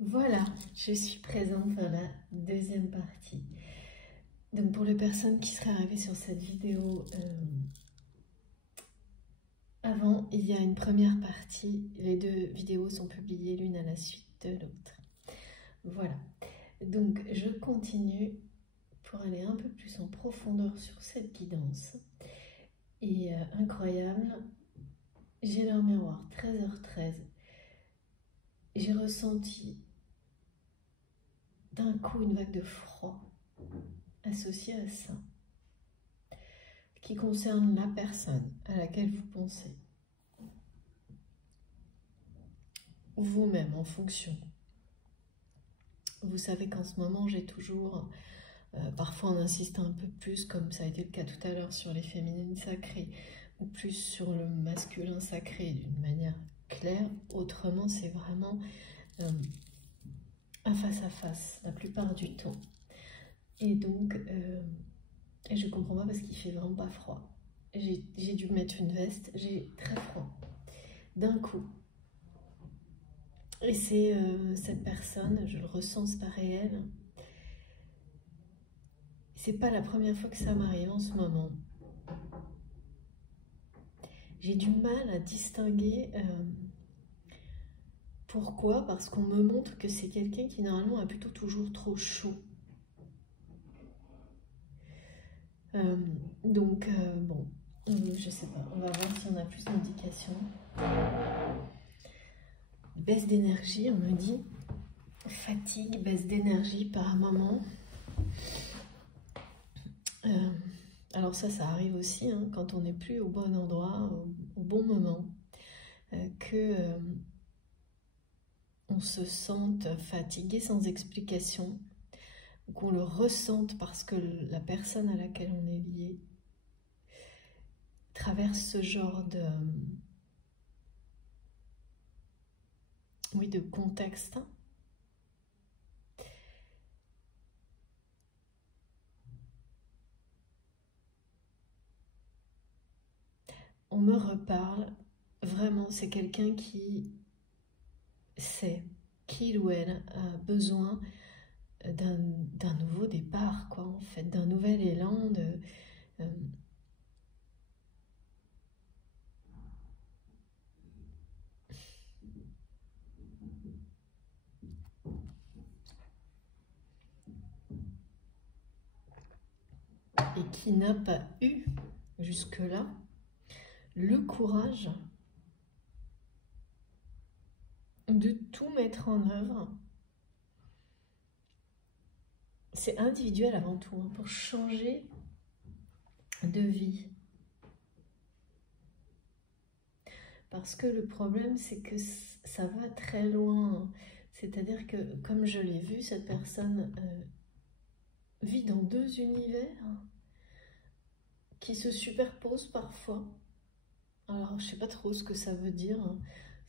Voilà, je suis présente dans la deuxième partie. Donc pour les personnes qui seraient arrivées sur cette vidéo avant, il y a une première partie. Les deux vidéos sont publiées l'une à la suite de l'autre. Voilà, donc je continue pour aller un peu plus en profondeur sur cette guidance. Et incroyable, j'ai leur miroir 13h13. J'ai ressenti d'un coup une vague de froid associée à ça, qui concerne la personne à laquelle vous pensez, ou vous-même en fonction. Vous savez qu'en ce moment, j'ai toujours, parfois on insiste un peu plus, comme ça a été le cas tout à l'heure sur les féminines sacrées, ou plus sur le masculin sacré d'une manière claire. Autrement, c'est vraiment un face-à-face la plupart du temps. Et donc, je comprends pas parce qu'il fait vraiment pas froid. J'ai dû mettre une veste, j'ai très froid. D'un coup. Et c'est cette personne, je le ressens, c'est pas réel. C'est pas la première fois que ça m'arrive en ce moment. J'ai du mal à distinguer pourquoi, parce qu'on me montre que c'est quelqu'un qui normalement a plutôt toujours trop chaud. Donc bon, je sais pas, on va voir si on a plus d'indications. Baisse d'énergie, on me dit. Fatigue, baisse d'énergie par moment. Alors ça arrive aussi hein, quand on n'est plus au bon endroit, au bon moment, que on se sente fatigué sans explication, ou qu'on le ressente parce que la personne à laquelle on est lié traverse ce genre de contexte. On me reparle, vraiment, c'est quelqu'un qui sait qu'il ou elle a besoin d'un nouveau départ, quoi, en fait, d'un nouvel élan, et qui n'a pas eu jusque-là le courage de tout mettre en œuvre. C'est individuel avant tout, hein, pour changer de vie. Parce que le problème, c'est que ça va très loin. C'est-à-dire que, comme je l'ai vu, cette personne vit dans deux univers qui se superposent parfois. Alors, je ne sais pas trop ce que ça veut dire. Hein.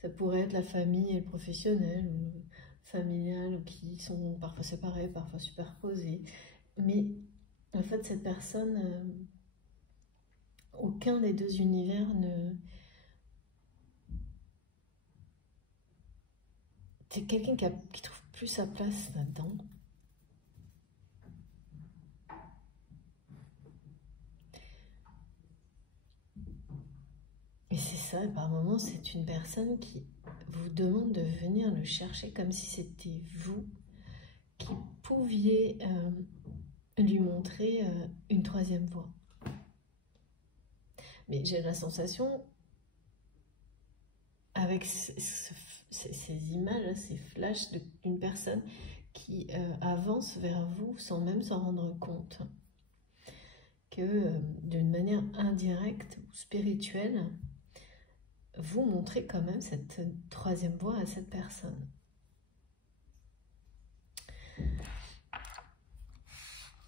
Ça pourrait être la famille et le professionnel, ou familial, qui sont parfois séparés, parfois superposés. Mais en fait, cette personne, aucun des deux univers ne... C'est quelqu'un qui trouve plus sa place là-dedans. Et c'est ça, par moments, c'est une personne qui vous demande de venir le chercher comme si c'était vous qui pouviez lui montrer une troisième voie. Mais j'ai la sensation, avec ces images, ces flashs d'une personne qui avance vers vous sans même s'en rendre compte, que d'une manière indirecte ou spirituelle, vous montrez quand même cette troisième voie à cette personne.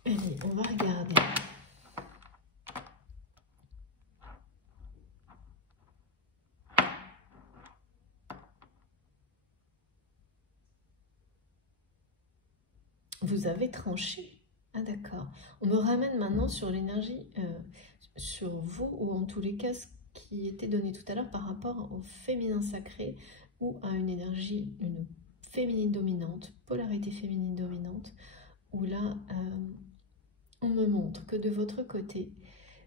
Allez, on va regarder. Vous avez tranché. Ah d'accord. On me ramène maintenant sur l'énergie, sur vous, ou en tous les cas, ce qui était donné tout à l'heure par rapport au féminin sacré, ou à une énergie, une féminine dominante, polarité féminine dominante, où là, on me montre que de votre côté,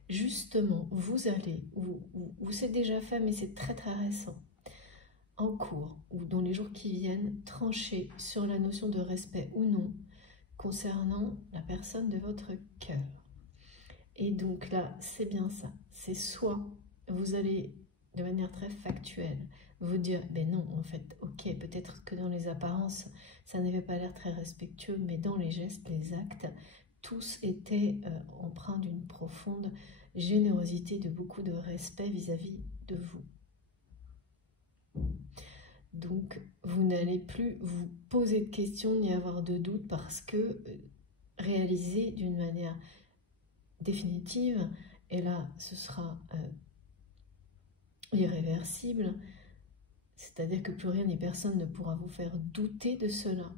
justement, vous allez, ou c'est déjà fait, mais c'est très très récent, en cours, ou dans les jours qui viennent, trancher sur la notion de respect ou non, concernant la personne de votre cœur. Et donc là, c'est bien ça. C'est soit vous allez, de manière très factuelle, vous dire, ben non, en fait, ok, peut-être que dans les apparences, ça n'avait pas l'air très respectueux, mais dans les gestes, les actes, tous étaient empreints d'une profonde générosité, de beaucoup de respect vis-à-vis de vous. Donc, vous n'allez plus vous poser de questions ni avoir de doutes parce que réalisé d'une manière définitive, et là, ce sera irréversible, c'est-à-dire que plus rien ni personne ne pourra vous faire douter de cela,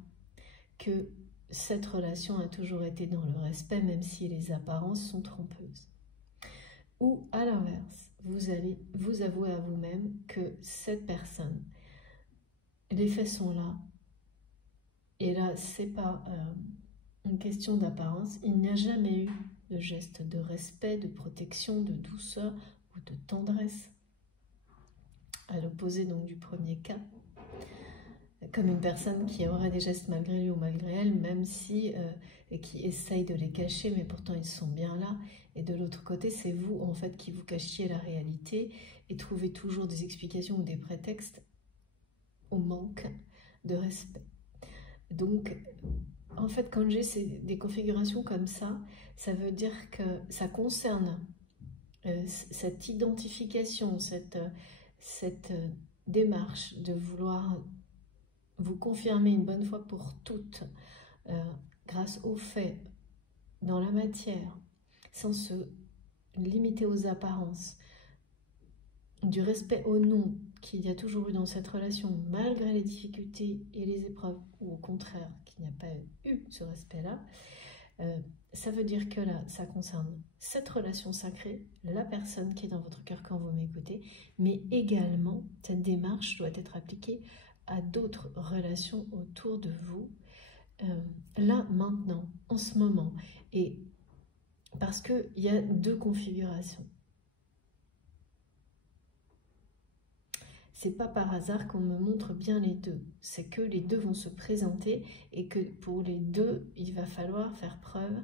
que cette relation a toujours été dans le respect, même si les apparences sont trompeuses. Ou à l'inverse, vous allez vous avouer à vous-même que cette personne, les faits sont là, et là, c'est pas une question d'apparence, il n'y a jamais eu de geste de respect, de protection, de douceur ou de tendresse. À l'opposé donc du premier cas, comme une personne qui aurait des gestes malgré lui ou malgré elle, même si, qui essaye de les cacher, mais pourtant ils sont bien là. Et de l'autre côté, c'est vous en fait qui vous cachiez la réalité et trouvez toujours des explications ou des prétextes au manque de respect. Donc, en fait, quand j'ai des configurations comme ça veut dire que ça concerne cette identification, cette démarche de vouloir vous confirmer une bonne fois pour toutes, grâce aux faits, dans la matière, sans se limiter aux apparences, du respect au nom qu'il y a toujours eu dans cette relation, malgré les difficultés et les épreuves, ou au contraire, qu'il n'y a pas eu ce respect-là, ça veut dire que là, ça concerne cette relation sacrée, la personne qui est dans votre cœur quand vous m'écoutez, mais également, cette démarche doit être appliquée à d'autres relations autour de vous, là, maintenant, en ce moment. Et parce qu'il y a deux configurations. C'est pas par hasard qu'on me montre bien les deux. C'est que les deux vont se présenter et que pour les deux, il va falloir faire preuve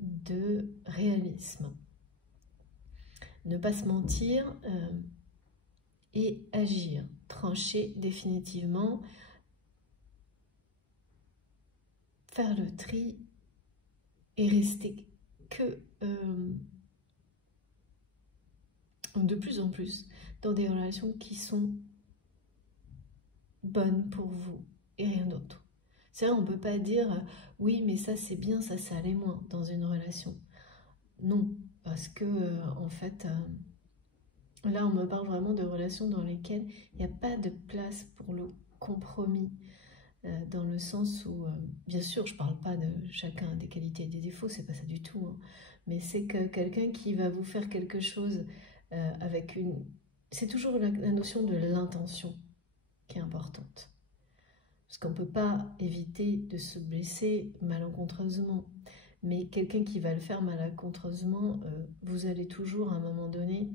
de réalisme. Ne pas se mentir et agir. Trancher définitivement. Faire le tri et rester que de plus en plus dans des relations qui sont bonnes pour vous et rien d'autre. C'est vrai, on ne peut pas dire oui, mais ça c'est bien, ça allait moins dans une relation. Non, parce que en fait, là on me parle vraiment de relations dans lesquelles il n'y a pas de place pour le compromis. Dans le sens où, bien sûr, je ne parle pas de chacun des qualités et des défauts, c'est pas ça du tout, hein, mais c'est que quelqu'un qui va vous faire quelque chose avec une... C'est toujours la notion de l'intention qui est importante. Parce qu'on ne peut pas éviter de se blesser malencontreusement, mais quelqu'un qui va le faire malencontreusement, vous allez toujours, à un moment donné,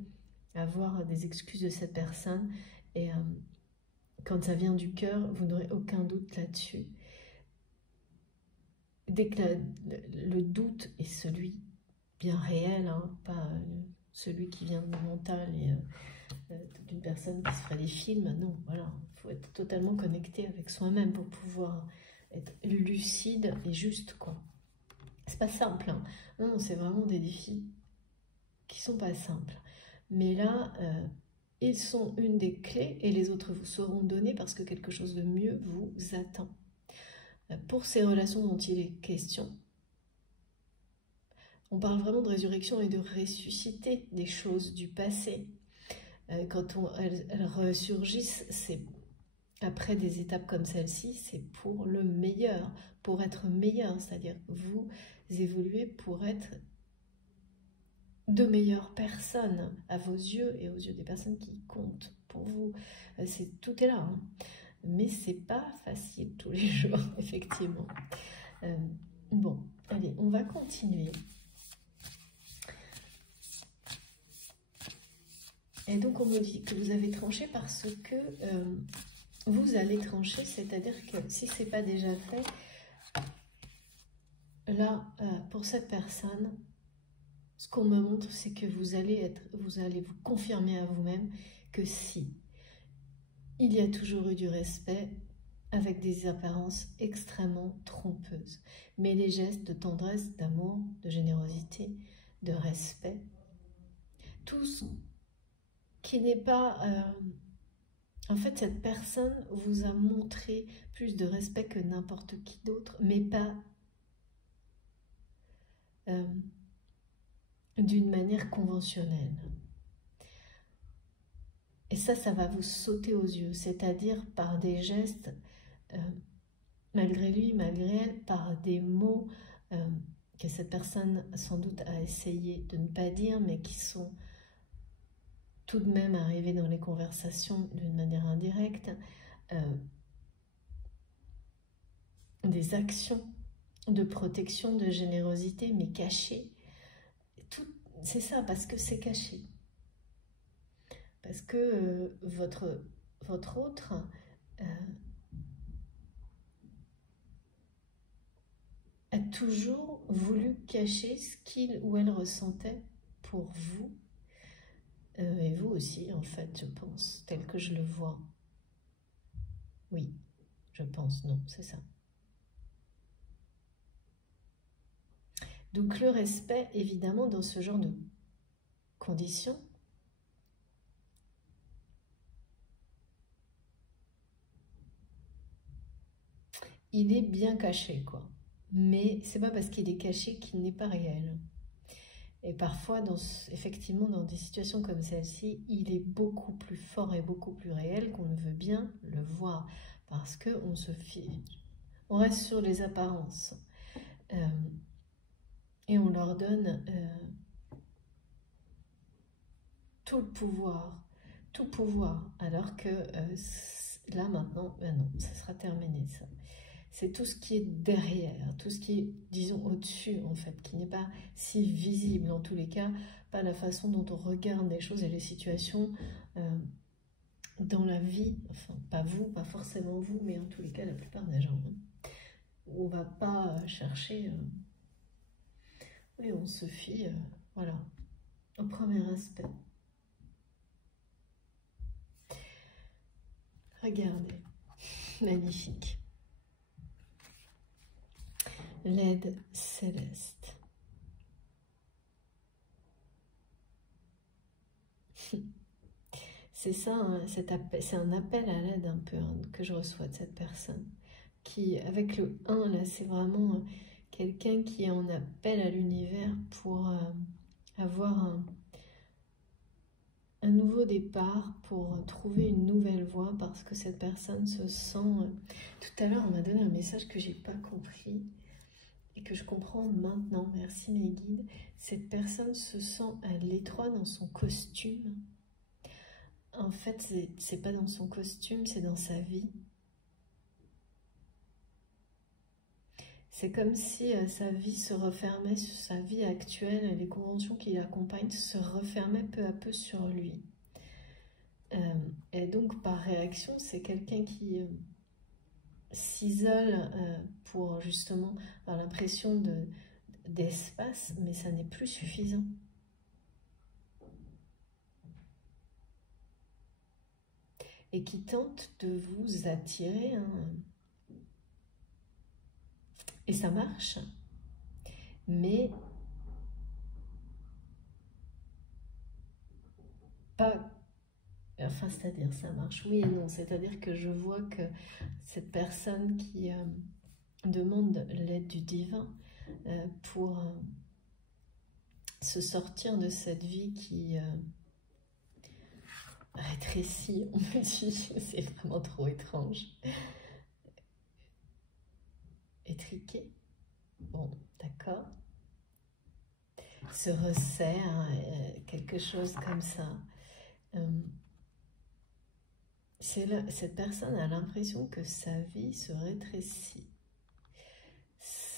avoir des excuses de cette personne, et... quand ça vient du cœur, vous n'aurez aucun doute là-dessus. Dès que le doute est celui bien réel, hein, pas celui qui vient du mental et d'une personne qui se ferait des films, non, voilà, il faut être totalement connecté avec soi-même pour pouvoir être lucide et juste, quoi. C'est pas simple, hein. Non, c'est vraiment des défis qui sont pas simples. Mais là... ils sont une des clés et les autres vous seront donnés parce que quelque chose de mieux vous attend. Pour ces relations dont il est question, on parle vraiment de résurrection et de ressusciter des choses du passé. Quand elles ressurgissent, c'est après des étapes comme celle-ci, c'est pour le meilleur, pour être meilleur, c'est-à-dire vous évoluez pour être de meilleures personnes à vos yeux et aux yeux des personnes qui comptent pour vous. Tout est là, hein. mais c'est pas facile tous les jours, effectivement. Bon, allez, on va continuer. Et donc on me dit que vous avez tranché parce que vous allez trancher, c'est-à-dire que si ce n'est pas déjà fait, là, pour cette personne, ce qu'on me montre, c'est que vous allez vous confirmer à vous-même que si, il y a toujours eu du respect avec des apparences extrêmement trompeuses. Mais les gestes de tendresse, d'amour, de générosité, de respect, tout ce qui n'est pas... en fait, cette personne vous a montré plus de respect que n'importe qui d'autre, mais pas d'une manière conventionnelle. Et ça va vous sauter aux yeux, c'est-à-dire par des gestes, malgré lui, malgré elle, par des mots que cette personne sans doute a essayé de ne pas dire, mais qui sont tout de même arrivés dans les conversations d'une manière indirecte, des actions de protection, de générosité, mais cachées. C'est ça, parce que c'est caché. Parce que votre autre a toujours voulu cacher ce qu'il ou elle ressentait pour vous. Et vous aussi, en fait, je pense, tel que je le vois. Oui, je pense, non, c'est ça. Donc le respect, évidemment, dans ce genre de conditions, il est bien caché, quoi. Mais c'est pas parce qu'il est caché qu'il n'est pas réel. Et parfois, effectivement, dans des situations comme celle-ci, il est beaucoup plus fort et beaucoup plus réel qu'on ne veut bien le voir. Parce qu'on se fie, on reste sur les apparences. Et on leur donne tout le pouvoir, tout pouvoir. Alors que là, maintenant, non, ça sera terminé, ça. C'est tout ce qui est derrière, tout ce qui est, disons, au-dessus, en fait, qui n'est pas si visible, en tous les cas, pas la façon dont on regarde les choses et les situations dans la vie, enfin, pas vous, pas forcément vous, mais en tous les cas, la plupart des gens. On va pas chercher... oui, on se fie, voilà, au premier aspect. Regardez, magnifique. L'aide céleste. C'est ça, hein, c'est un appel à l'aide un peu que je reçois de cette personne. Qui, avec le 1, là, c'est vraiment quelqu'un qui en appelle à l'univers pour avoir un nouveau départ, pour trouver une nouvelle voie, parce que cette personne se sent... tout à l'heure, on m'a donné un message que j'ai pas compris et que je comprends maintenant, merci mes guides. Cette personne se sent à l'étroit dans son costume. En fait, c'est pas dans son costume, c'est dans sa vie. C'est comme si sa vie se refermait sur sa vie actuelle, et les conventions qui l'accompagnent se refermaient peu à peu sur lui. Et donc, par réaction, c'est quelqu'un qui s'isole pour justement avoir l'impression d'espace, mais ça n'est plus suffisant. Et qui tente de vous attirer, hein. Et ça marche, mais pas... Enfin, c'est-à-dire, ça marche, oui et non. C'est-à-dire que je vois que cette personne qui demande l'aide du divin pour se sortir de cette vie qui rétrécit, on me dit, c'est vraiment trop étrange. Étriqué, bon, d'accord. Se resserre, quelque chose comme ça. cette personne a l'impression que sa vie se rétrécit.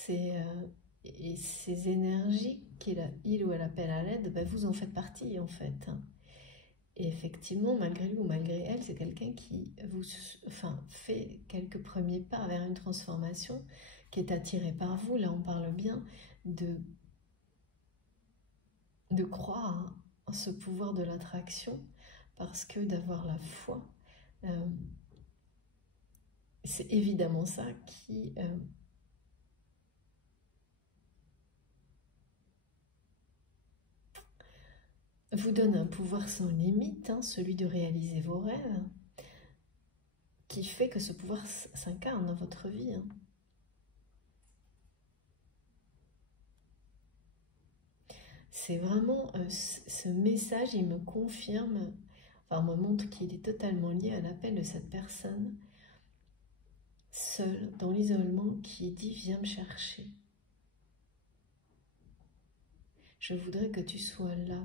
Et ces énergies il ou elle appelle à l'aide, ben vous en faites partie en fait. Et effectivement, malgré lui ou malgré elle, c'est quelqu'un qui fait quelques premiers pas vers une transformation, qui est attiré par vous. Là, on parle bien de croire en ce pouvoir de l'attraction, parce que d'avoir la foi, c'est évidemment ça qui vous donne un pouvoir sans limite, celui de réaliser vos rêves, qui fait que ce pouvoir s'incarne dans votre vie. C'est vraiment ce message, il me confirme, enfin me montre qu'il est totalement lié à l'appel de cette personne seule, dans l'isolement, qui dit « Viens me chercher ». Je voudrais que tu sois là,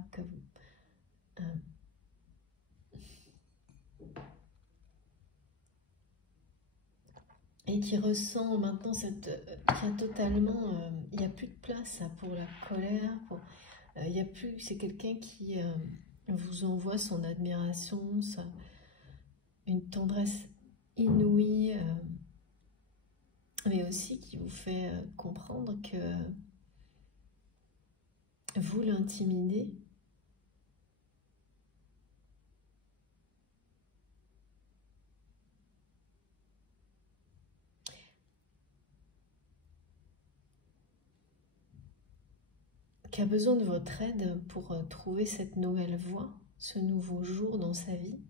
et qui ressent maintenant qu'il y a totalement, il n'y a plus de place pour la colère, il y a plus, c'est quelqu'un qui vous envoie son admiration, une tendresse inouïe, mais aussi qui vous fait comprendre que vous l'intimidez. Qui a besoin de votre aide pour trouver cette nouvelle voie, ce nouveau jour dans sa vie,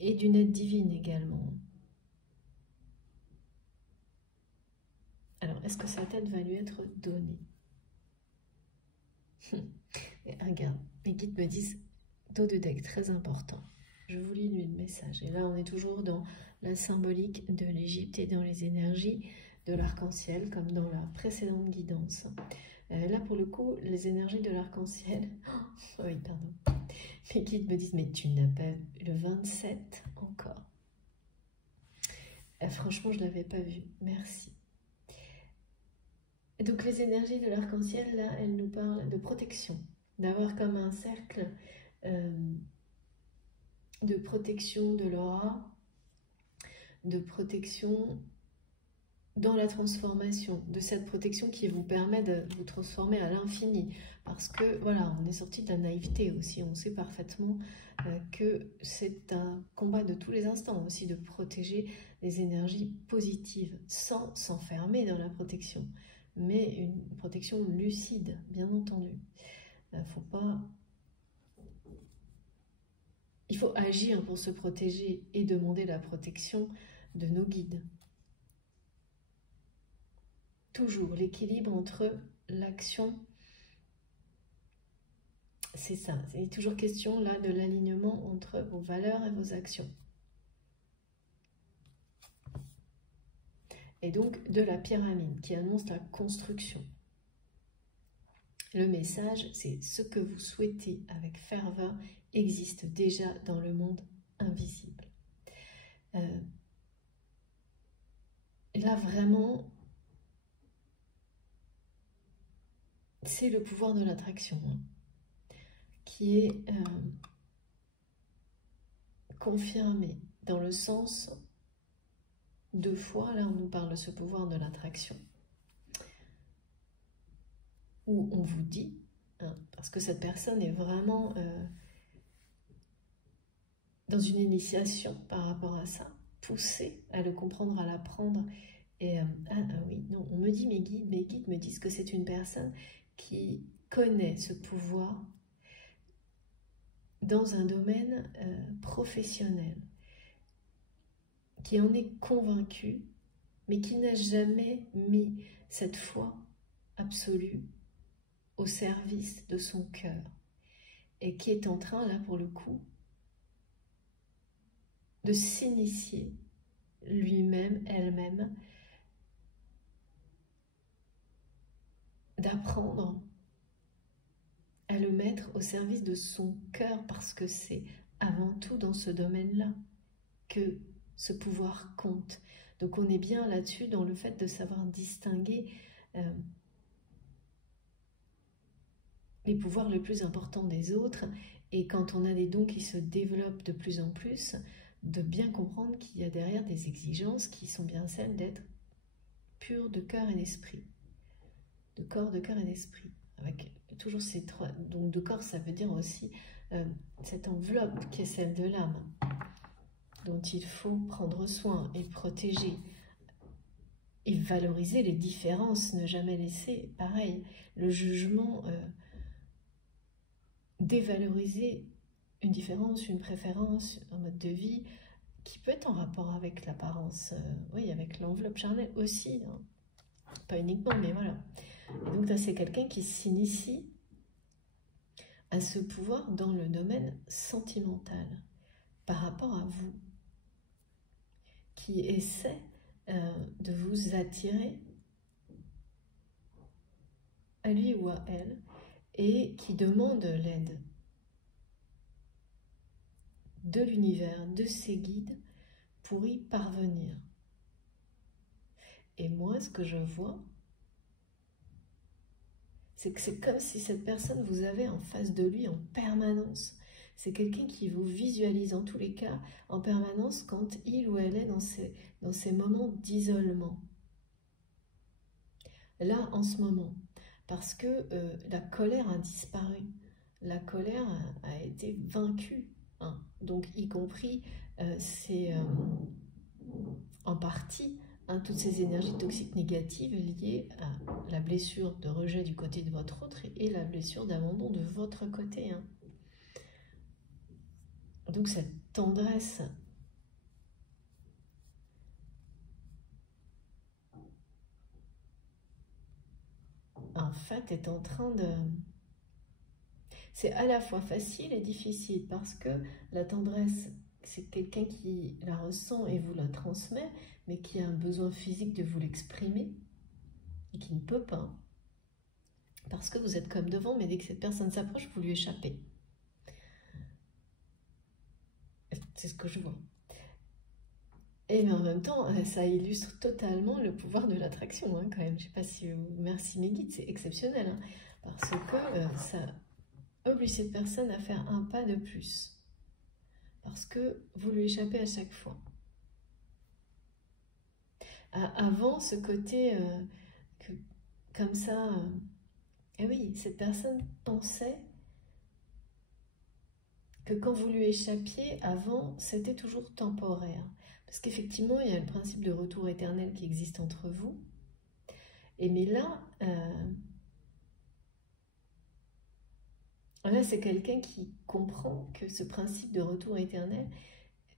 et d'une aide divine également. Alors, est-ce que cette aide va lui être donnée? Et regarde, mes guides me disent dos de deck, très important. Je vous lis le message. Et là, on est toujours dans la symbolique de l'Égypte et dans les énergies de l'arc-en-ciel, comme dans la précédente guidance. Là, pour le coup, les énergies de l'arc-en-ciel... Oh, oui, pardon. Mes guides me disent, mais tu n'as pas vu le 27 encore. Franchement, je ne l'avais pas vu. Merci. Et donc, les énergies de l'arc-en-ciel, là, elles nous parlent de protection. D'avoir comme un cercle de protection de l'aura, de protection dans la transformation, de cette protection qui vous permet de vous transformer à l'infini. Parce que, voilà, on est sorti de la naïveté aussi, on sait parfaitement que c'est un combat de tous les instants aussi, de protéger les énergies positives, sans s'enfermer dans la protection, mais une protection lucide, bien entendu. Il faut agir pour se protéger et demander la protection de nos guides. Toujours l'équilibre entre l'action, c'est ça, c'est toujours question là de l'alignement entre vos valeurs et vos actions. Et donc de la pyramide qui annonce la construction. Le message, c'est ce que vous souhaitez avec ferveur existe déjà dans le monde invisible. Là vraiment, c'est le pouvoir de l'attraction qui est confirmé dans le sens 2 fois, là on nous parle de ce pouvoir de l'attraction, où on vous dit, parce que cette personne est vraiment dans une initiation par rapport à ça, poussée à le comprendre, à l'apprendre. Et oui, non, on me dit, mes guides me disent que c'est une personne qui connaît ce pouvoir dans un domaine professionnel, qui en est convaincu, mais qui n'a jamais mis cette foi absolue au service de son cœur, et qui est en train, là pour le coup, de s'initier lui-même, elle-même, d'apprendre à le mettre au service de son cœur, parce que c'est avant tout dans ce domaine-là que ce pouvoir compte. Donc on est bien là-dessus dans le fait de savoir distinguer les pouvoirs les plus importants des autres, et quand on a des dons qui se développent de plus en plus, de bien comprendre qu'il y a derrière des exigences qui sont bien celles d'être pur de cœur et d'esprit. De corps, de cœur et d'esprit. Avec toujours ces trois. Donc de corps, ça veut dire aussi cette enveloppe qui est celle de l'âme, dont il faut prendre soin et protéger. Et valoriser les différences, ne jamais laisser, pareil, le jugement, dévaloriser une différence, une préférence, un mode de vie qui peut être en rapport avec l'apparence, oui, avec l'enveloppe charnelle aussi, hein. Pas uniquement, mais voilà. Et donc là, c'est quelqu'un qui s'initie à ce pouvoir dans le domaine sentimental, par rapport à vous, qui essaie de vous attirer à lui ou à elle, et qui demande l'aide de l'univers, de ses guides, pour y parvenir. Et moi, ce que je vois, c'est que c'est comme si cette personne vous avait en face de lui en permanence. C'est quelqu'un qui vous visualise en tous les cas en permanence quand il ou elle est dans ces moments d'isolement. Là, en ce moment, parce que la colère a disparu, la colère a été vaincue, hein. Donc y compris, c'est en partie, hein, toutes ces énergies toxiques négatives liées à la blessure de rejet du côté de votre autre et la blessure d'abandon de votre côté, hein. Donc cette tendresse en fait est en train de... C'est à la fois facile et difficile parce que la tendresse, c'est quelqu'un qui la ressent et vous la transmet, mais qui a un besoin physique de vous l'exprimer et qui ne peut pas. Parce que vous êtes comme devant, mais dès que cette personne s'approche, vous lui échappez. C'est ce que je vois. Et mais en même temps, ça illustre totalement le pouvoir de l'attraction, hein, quand même. Je ne sais pas si... merci mes guides, c'est exceptionnel, hein, parce que ça oblige cette personne à faire un pas de plus. Parce que vous lui échappez à chaque fois. Avant, ce côté que, comme ça... et oui, cette personne pensait que quand vous lui échappiez, avant, c'était toujours temporaire. Parce qu'effectivement, il y a le principe de retour éternel qui existe entre vous. Et mais là, là c'est quelqu'un qui comprend que ce principe de retour éternel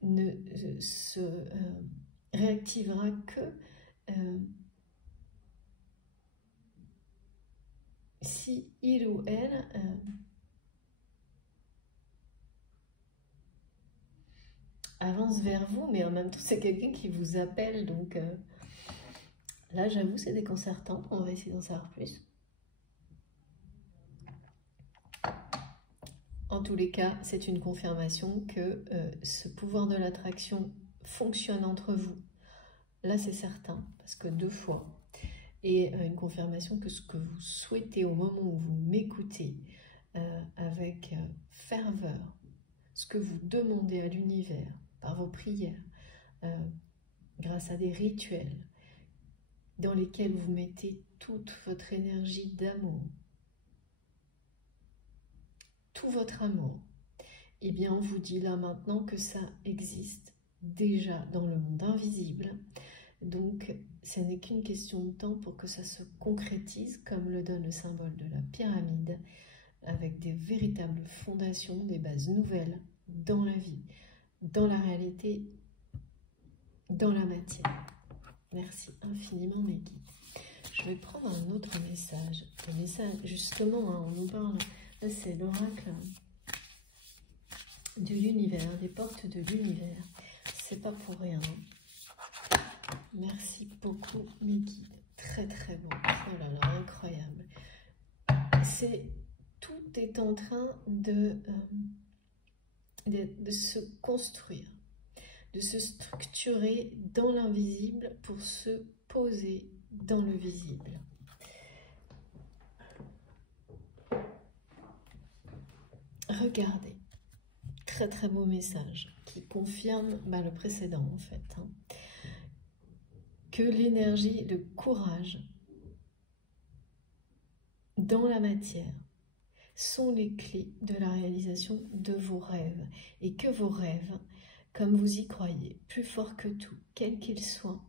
ne se réactivera que si il ou elle avance vers vous, mais en même temps c'est quelqu'un qui vous appelle, donc là j'avoue c'est déconcertant, on va essayer d'en savoir plus. En tous les cas, c'est une confirmation que ce pouvoir de l'attraction fonctionne entre vous. Là c'est certain, parce que 2 fois. Et une confirmation que ce que vous souhaitez au moment où vous m'écoutez avec ferveur, ce que vous demandez à l'univers par vos prières, grâce à des rituels dans lesquels vous mettez toute votre énergie d'amour, tout votre amour, eh bien on vous dit là maintenant que ça existe déjà dans le monde invisible. Donc ce n'est qu'une question de temps pour que ça se concrétise comme le donne le symbole de la pyramide, avec des véritables fondations, des bases nouvelles dans la vie, dans la réalité, dans la matière. Merci infiniment mes guides. Je vais prendre un autre message. Le message, justement, hein, on nous parle, là c'est l'oracle de l'univers, des portes de l'univers. C'est pas pour rien. Merci beaucoup mes guides. Très très bon. Oh là là, incroyable. Tout est en train de de se construire, de se structurer dans l'invisible pour se poser dans le visible. Regardez, très très beau message qui confirme le précédent en fait. Que l'énergie, le courage dans la matière sont les clés de la réalisation de vos rêves. Et que vos rêves, comme vous y croyez, plus fort que tout, quels qu'ils soient,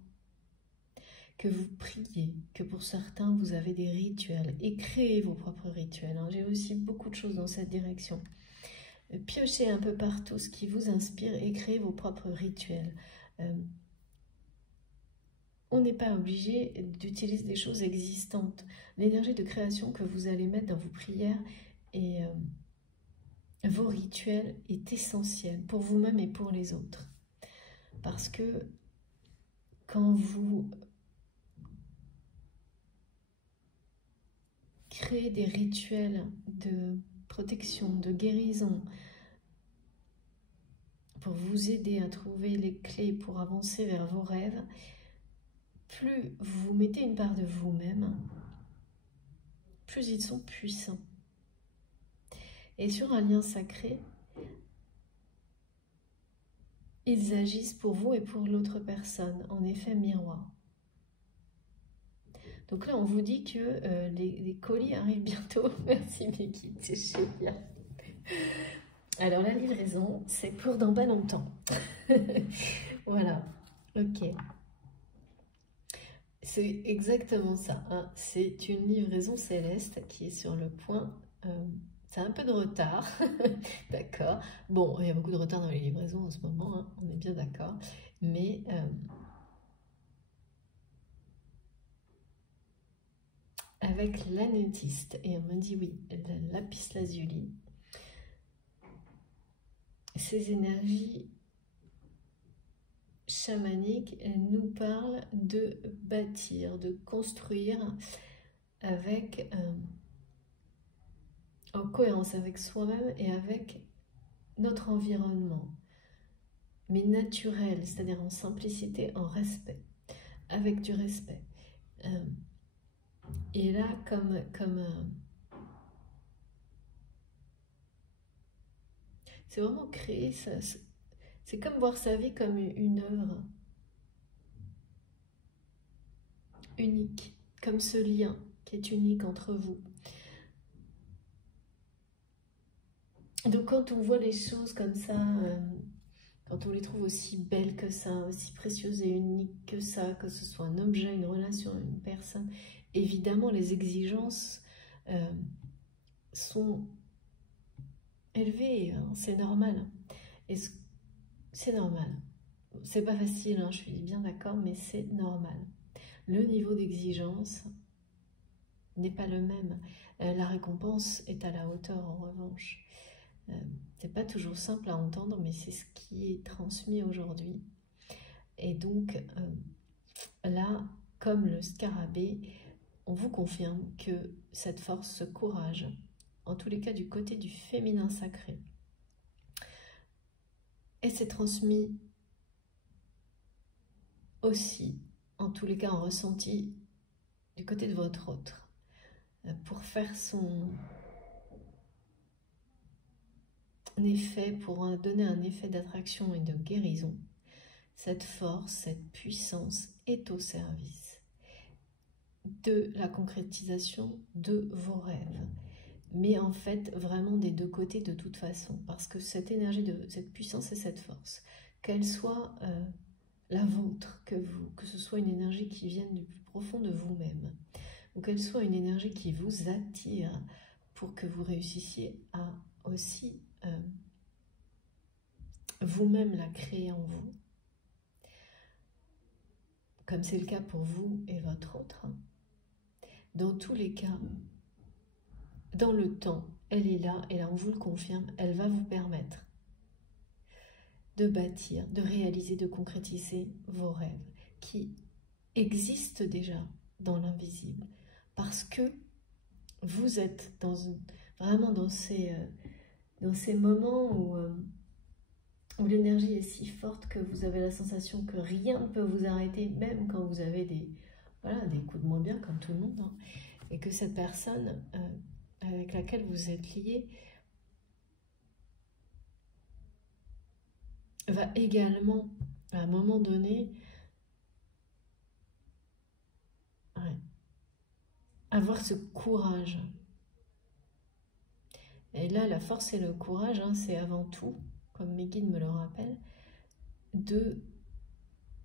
que vous priez, que pour certains vous avez des rituels, et créez vos propres rituels. J'ai aussi beaucoup de choses dans cette direction. Piochez un peu partout ce qui vous inspire et créez vos propres rituels. On n'est pas obligé d'utiliser des choses existantes. L'énergie de création que vous allez mettre dans vos prières et vos rituels est essentielle pour vous-même et pour les autres. Parce que quand vous créez des rituels de protection, de guérison, pour vous aider à trouver les clés pour avancer vers vos rêves, plus vous mettez une part de vous-même, plus ils sont puissants. Et sur un lien sacré, ils agissent pour vous et pour l'autre personne, en effet miroir. Donc là, on vous dit que les colis arrivent bientôt. Merci Becky, c'est génial. Alors la livraison, c'est pour dans pas longtemps. Voilà, ok. C'est exactement ça. C'est une livraison céleste qui est sur le point. C'est un peu de retard, d'accord. Bon, il y a beaucoup de retard dans les livraisons en ce moment, on est bien d'accord. Mais avec l'anéthyste, et on me dit oui, la lapis-lazuli, ces énergies chamaniques, elles nous parlent de bâtir, de construire avec en cohérence avec soi-même et avec notre environnement, mais naturel, c'est-à-dire en simplicité, en respect, avec du respect. Et là, c'est vraiment créer ça. C'est comme voir sa vie comme une œuvre unique, comme ce lien qui est unique entre vous. Donc quand on voit les choses comme ça, quand on les trouve aussi belles que ça, aussi précieuses et uniques que ça, que ce soit un objet, une relation, une personne, évidemment les exigences sont élevées, c'est normal. Et c'est normal. C'est pas facile, je suis bien d'accord, mais c'est normal. Le niveau d'exigence n'est pas le même. La récompense est à la hauteur en revanche. C'est pas toujours simple à entendre, mais c'est ce qui est transmis aujourd'hui. Et donc, là, comme le scarabée, on vous confirme que cette force, ce courage, en tous les cas du côté du féminin sacré, et c'est transmis aussi, en tous les cas en ressenti, du côté de votre autre, pour faire son effet, pour donner un effet d'attraction et de guérison. Cette force, cette puissance est au service de la concrétisation de vos rêves. Mais en fait, vraiment des deux côtés de toute façon. Parce que cette énergie, cette puissance et cette force, qu'elle soit la vôtre, que ce soit une énergie qui vienne du plus profond de vous-même, ou qu'elle soit une énergie qui vous attire pour que vous réussissiez à aussi vous-même la créer en vous, comme c'est le cas pour vous et votre autre. Dans tous les cas, dans le temps, elle est là, et là on vous le confirme, elle va vous permettre de bâtir, de réaliser, de concrétiser vos rêves qui existent déjà dans l'invisible, parce que vous êtes vraiment dans ces moments où où l'énergie est si forte que vous avez la sensation que rien ne peut vous arrêter, même quand vous avez des, voilà, des coups de moins bien, comme tout le monde, hein, et que cette personne avec laquelle vous êtes lié va également, à un moment donné, ouais, avoir ce courage. Et là, la force et le courage, hein, c'est avant tout, comme mes guides me le rappellent, de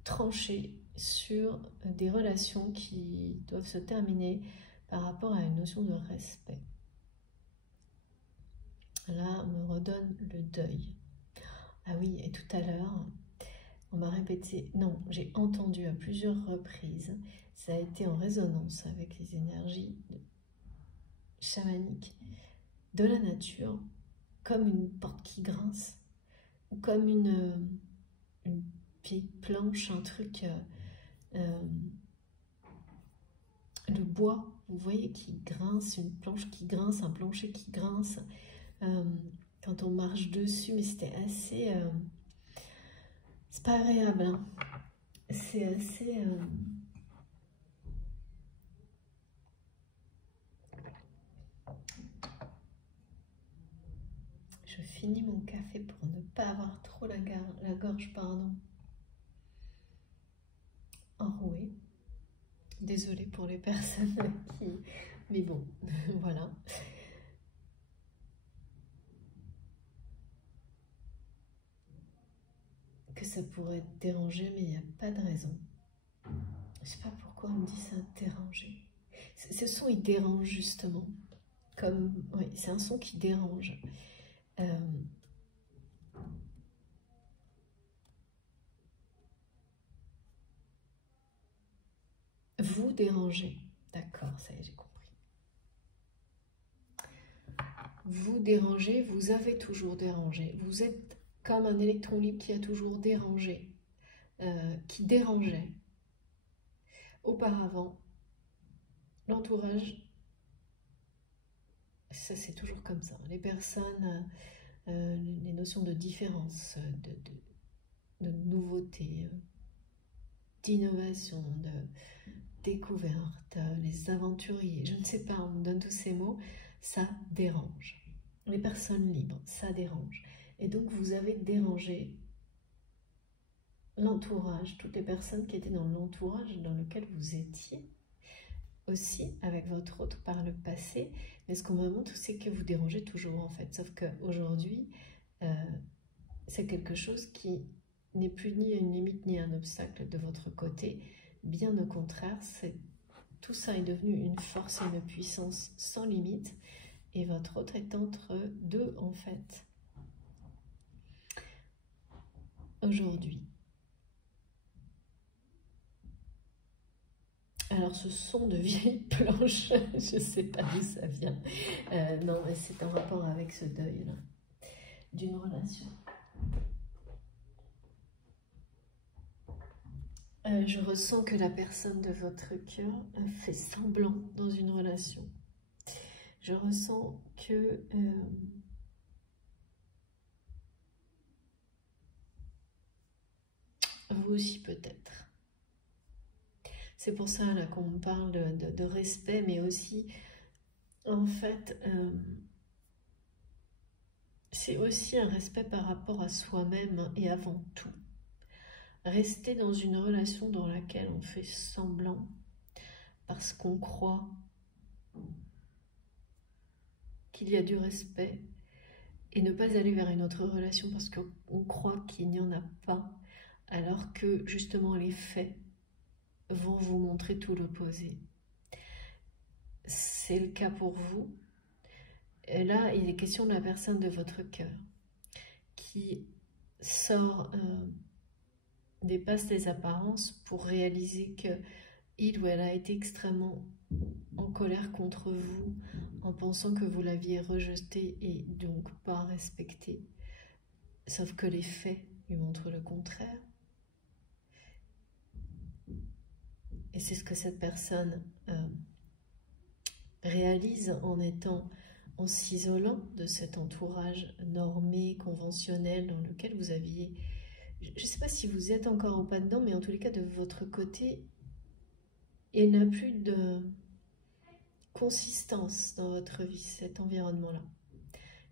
trancher sur des relations qui doivent se terminer par rapport à une notion de respect. Là, on me redonne le deuil. Ah oui, et tout à l'heure, on m'a répété, non, j'ai entendu à plusieurs reprises, ça a été en résonance avec les énergies chamaniques de la nature, comme une porte qui grince, ou comme une vieille planche, un truc, le bois, vous voyez, qui grince, une planche qui grince, un plancher qui grince, quand on marche dessus, mais c'était assez... c'est pas agréable, hein. C'est assez... Je finis mon café pour ne pas avoir trop la gorge, pardon, enrouée. Désolée pour les personnes qui... Mais bon, voilà. Que ça pourrait te déranger, mais il n'y a pas de raison. Je sais pas pourquoi on me dit ça, déranger. Ce son, il dérange justement. Comme, oui, c'est un son qui dérange. Vous dérangez. D'accord, ça y est, j'ai compris. Vous dérangez, vous avez toujours dérangé. Vous êtes comme un électron libre qui a toujours dérangé, qui dérangeait. Auparavant, l'entourage, ça c'est toujours comme ça. Les personnes, les notions de différence, de nouveauté, d'innovation, de découverte, les aventuriers, je ne sais pas, on me donne tous ces mots, ça dérange. Les personnes libres, ça dérange. Et donc vous avez dérangé l'entourage, toutes les personnes qui étaient dans l'entourage dans lequel vous étiez, aussi avec votre autre par le passé. Mais ce qu'on me montre, c'est que vous dérangez toujours en fait. Sauf qu'aujourd'hui, c'est quelque chose qui n'est plus ni une limite ni un obstacle de votre côté. Bien au contraire, tout ça est devenu une force et une puissance sans limite. Et votre autre est entre deux en fait. Aujourd'hui. Alors ce son de vieille planche, je ne sais pas d'où ça vient. Non, mais c'est en rapport avec ce deuil-là, d'une relation. Je ressens que la personne de votre cœur fait semblant dans une relation. Je ressens que... vous aussi peut-être. C'est pour ça là qu'on me parle de respect, mais aussi, en fait, c'est aussi un respect par rapport à soi-même et avant tout. Rester dans une relation dans laquelle on fait semblant parce qu'on croit qu'il y a du respect et ne pas aller vers une autre relation parce qu'on croit qu'il n'y en a pas, alors que justement les faits vont vous montrer tout l'opposé. C'est le cas pour vous. Et là, il est question de la personne de votre cœur qui sort, dépasse les apparences pour réaliser que il ou elle a été extrêmement en colère contre vous, en pensant que vous l'aviez rejeté et donc pas respecté. Sauf que les faits lui montrent le contraire. Et c'est ce que cette personne réalise en étant en s'isolant de cet entourage normé, conventionnel dans lequel vous aviez... Je ne sais pas si vous êtes encore ou pas dedans, mais en tous les cas, de votre côté, il n'a plus de consistance dans votre vie, cet environnement-là.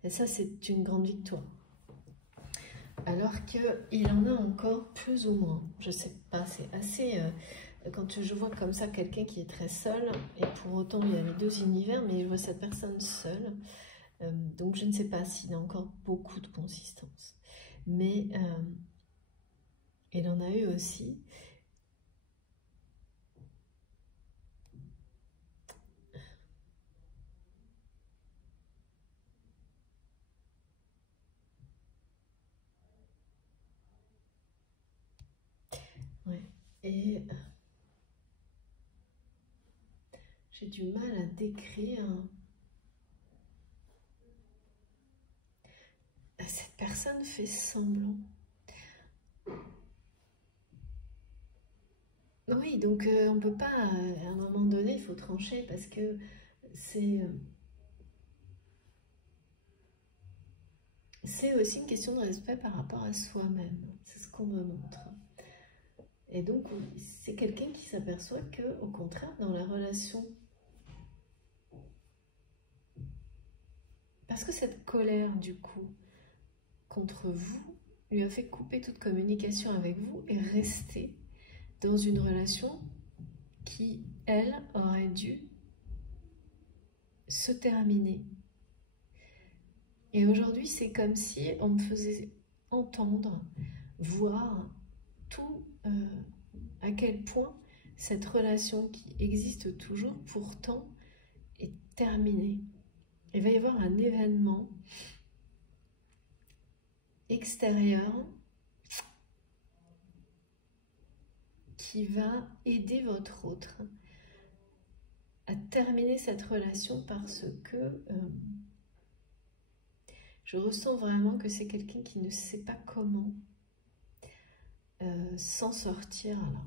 Et ça, c'est une grande victoire. Alors qu'il en a encore plus ou moins. Je ne sais pas, c'est assez... quand je vois comme ça quelqu'un qui est très seul, et pour autant il y a les deux univers, mais je vois cette personne seule, donc je ne sais pas s'il a encore beaucoup de consistance. Mais il en a eu aussi. Ouais. Et j'ai du mal à décrire cette personne fait semblant. Oui, donc on ne peut pas, à un moment donné, il faut trancher parce que c'est aussi une question de respect par rapport à soi-même. C'est ce qu'on me montre. Et donc, c'est quelqu'un qui s'aperçoit que, au contraire, dans la relation, parce que cette colère, du coup, contre vous, lui a fait couper toute communication avec vous et rester dans une relation qui, elle, aurait dû se terminer. Et aujourd'hui, c'est comme si on me faisait entendre, voir tout, à quel point cette relation qui existe toujours, pourtant, est terminée. Il va y avoir un événement extérieur qui va aider votre autre à terminer cette relation parce que je ressens vraiment que c'est quelqu'un qui ne sait pas comment s'en sortir là.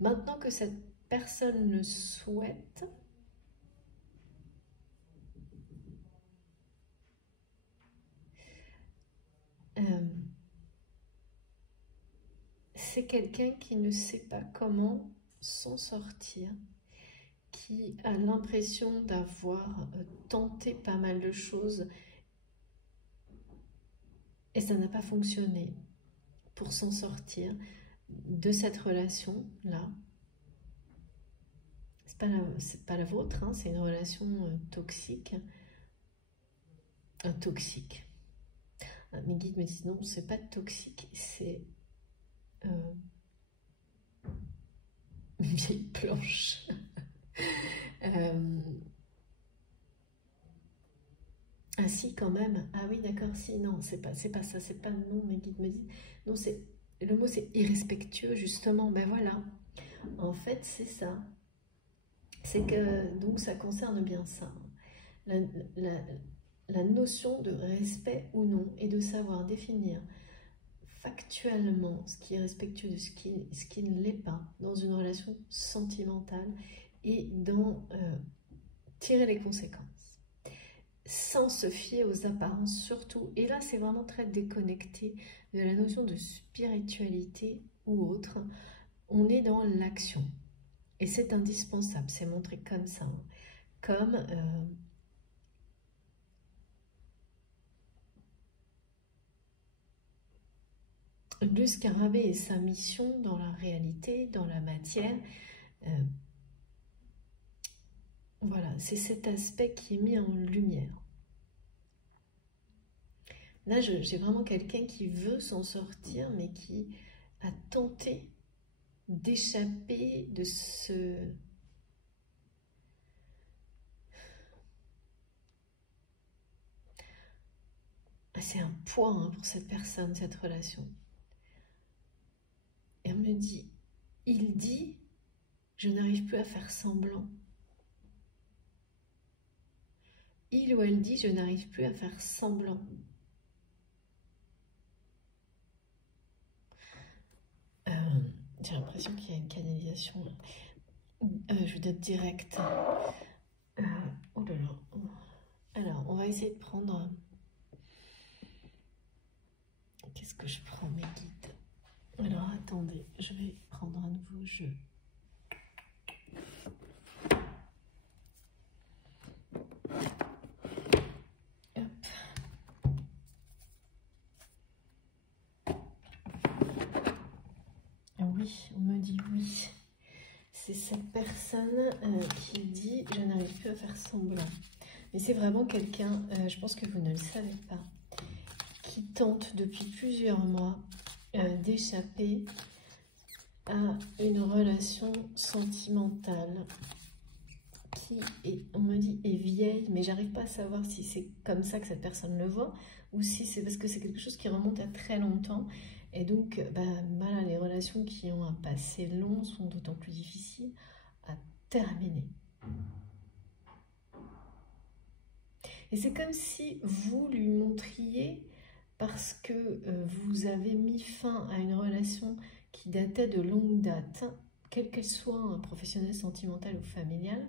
Maintenant que cette personne le souhaite, c'est quelqu'un qui ne sait pas comment s'en sortir, qui a l'impression d'avoir tenté pas mal de choses et ça n'a pas fonctionné pour s'en sortir de cette relation-là. C'est pas la vôtre, hein, c'est une relation toxique. Toxique. Mes guides me disent non, c'est pas toxique, c'est une vieille planche. Ah si, quand même. Ah oui, d'accord, si, non, c'est pas ça, c'est pas non, mes guides me disent. Non, le mot c'est irrespectueux, justement. Ben voilà. En fait, c'est ça. C'est que, donc, ça concerne bien ça. La notion de respect ou non et de savoir définir factuellement ce qui est respectueux de ce qui ne l'est pas dans une relation sentimentale et d'en tirer les conséquences sans se fier aux apparences surtout. Et là, c'est vraiment très déconnecté de la notion de spiritualité ou autre. On est dans l'action. Et c'est indispensable, c'est montré comme ça. Comme le scarabée et sa mission dans la réalité, dans la matière. Voilà, c'est cet aspect qui est mis en lumière. Là, j'ai vraiment quelqu'un qui veut s'en sortir, mais qui a tenté d'échapper de ce... C'est un poids hein, pour cette personne, cette relation. Et on me dit, il dit, je n'arrive plus à faire semblant. Il ou elle dit, je n'arrive plus à faire semblant. J'ai l'impression qu'il y a une canalisation. Je vais être directe. Oh là là. Alors, on va essayer de prendre... Qu'est-ce que je prends, mes guides? Alors, attendez, je vais prendre un nouveau jeu. Oui, on me dit oui. C'est cette personne qui dit « je n'arrive plus à faire semblant ». Mais c'est vraiment quelqu'un, je pense que vous ne le savez pas, qui tente depuis plusieurs mois d'échapper à une relation sentimentale qui, on me dit, est vieille, mais j'arrive pas à savoir si c'est comme ça que cette personne le voit ou si c'est parce que c'est quelque chose qui remonte à très longtemps. Et donc, voilà, les relations qui ont un passé long sont d'autant plus difficiles à terminer. Et c'est comme si vous lui montriez, parce que vous avez mis fin à une relation qui datait de longue date, quelle qu'elle soit, professionnelle, sentimentale ou familiale,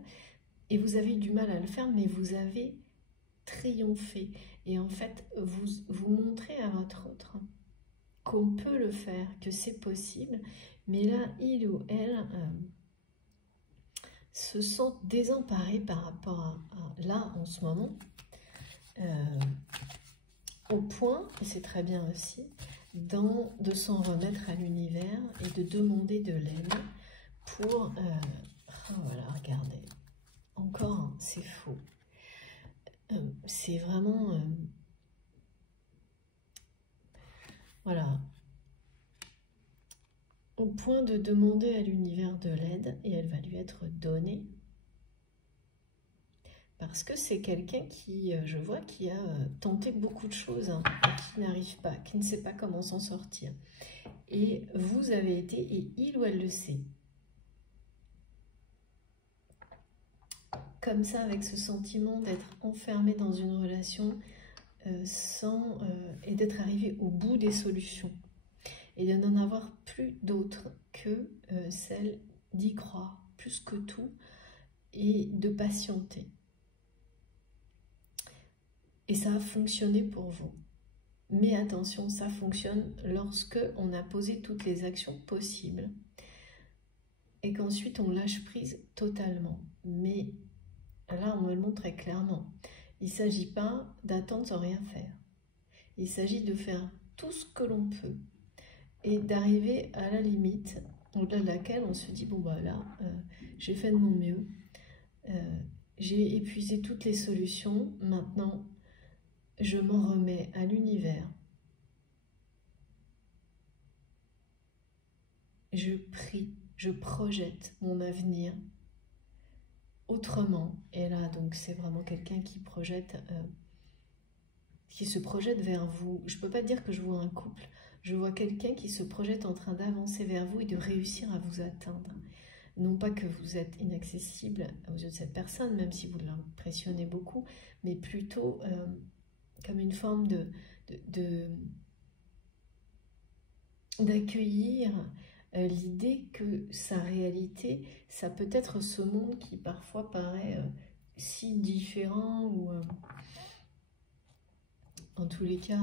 et vous avez eu du mal à le faire, mais vous avez triomphé. Et en fait, vous montrez à votre autre qu'on peut le faire, que c'est possible, mais là, il ou elle se sent désemparé par rapport à là, en ce moment, au point, et c'est très bien aussi, de s'en remettre à l'univers et de demander de l'aide pour... voilà, regardez, encore, hein, c'est faux. C'est vraiment... voilà. Au point de demander à l'univers de l'aide, et elle va lui être donnée. Parce que c'est quelqu'un qui, je vois, qui a tenté beaucoup de choses, hein, et qui n'arrive pas, qui ne sait pas comment s'en sortir. Et vous avez été, et il ou elle le sait, comme ça, avec ce sentiment d'être enfermé dans une relation et d'être arrivé au bout des solutions. Et de n'en avoir plus d'autres que celle d'y croire plus que tout et de patienter. Et ça a fonctionné pour vous. Mais attention, ça fonctionne lorsque on a posé toutes les actions possibles et qu'ensuite on lâche prise totalement. Mais là, on me le montre très clairement. Il ne s'agit pas d'attendre sans rien faire. Il s'agit de faire tout ce que l'on peut et d'arriver à la limite au-delà de laquelle on se dit, bon bah là, j'ai fait de mon mieux, j'ai épuisé toutes les solutions, maintenant je m'en remets à l'univers. Je prie, je projette mon avenir autrement. Et là, donc, c'est vraiment quelqu'un qui projette, qui se projette vers vous. Je ne peux pas dire que je vois un couple. Je vois quelqu'un qui se projette en train d'avancer vers vous et de réussir à vous atteindre. Non pas que vous êtes inaccessible aux yeux de cette personne, même si vous l'impressionnez beaucoup, mais plutôt comme une forme d'accueillir l'idée que sa réalité, ça peut être ce monde qui parfois paraît si différent ou en tous les cas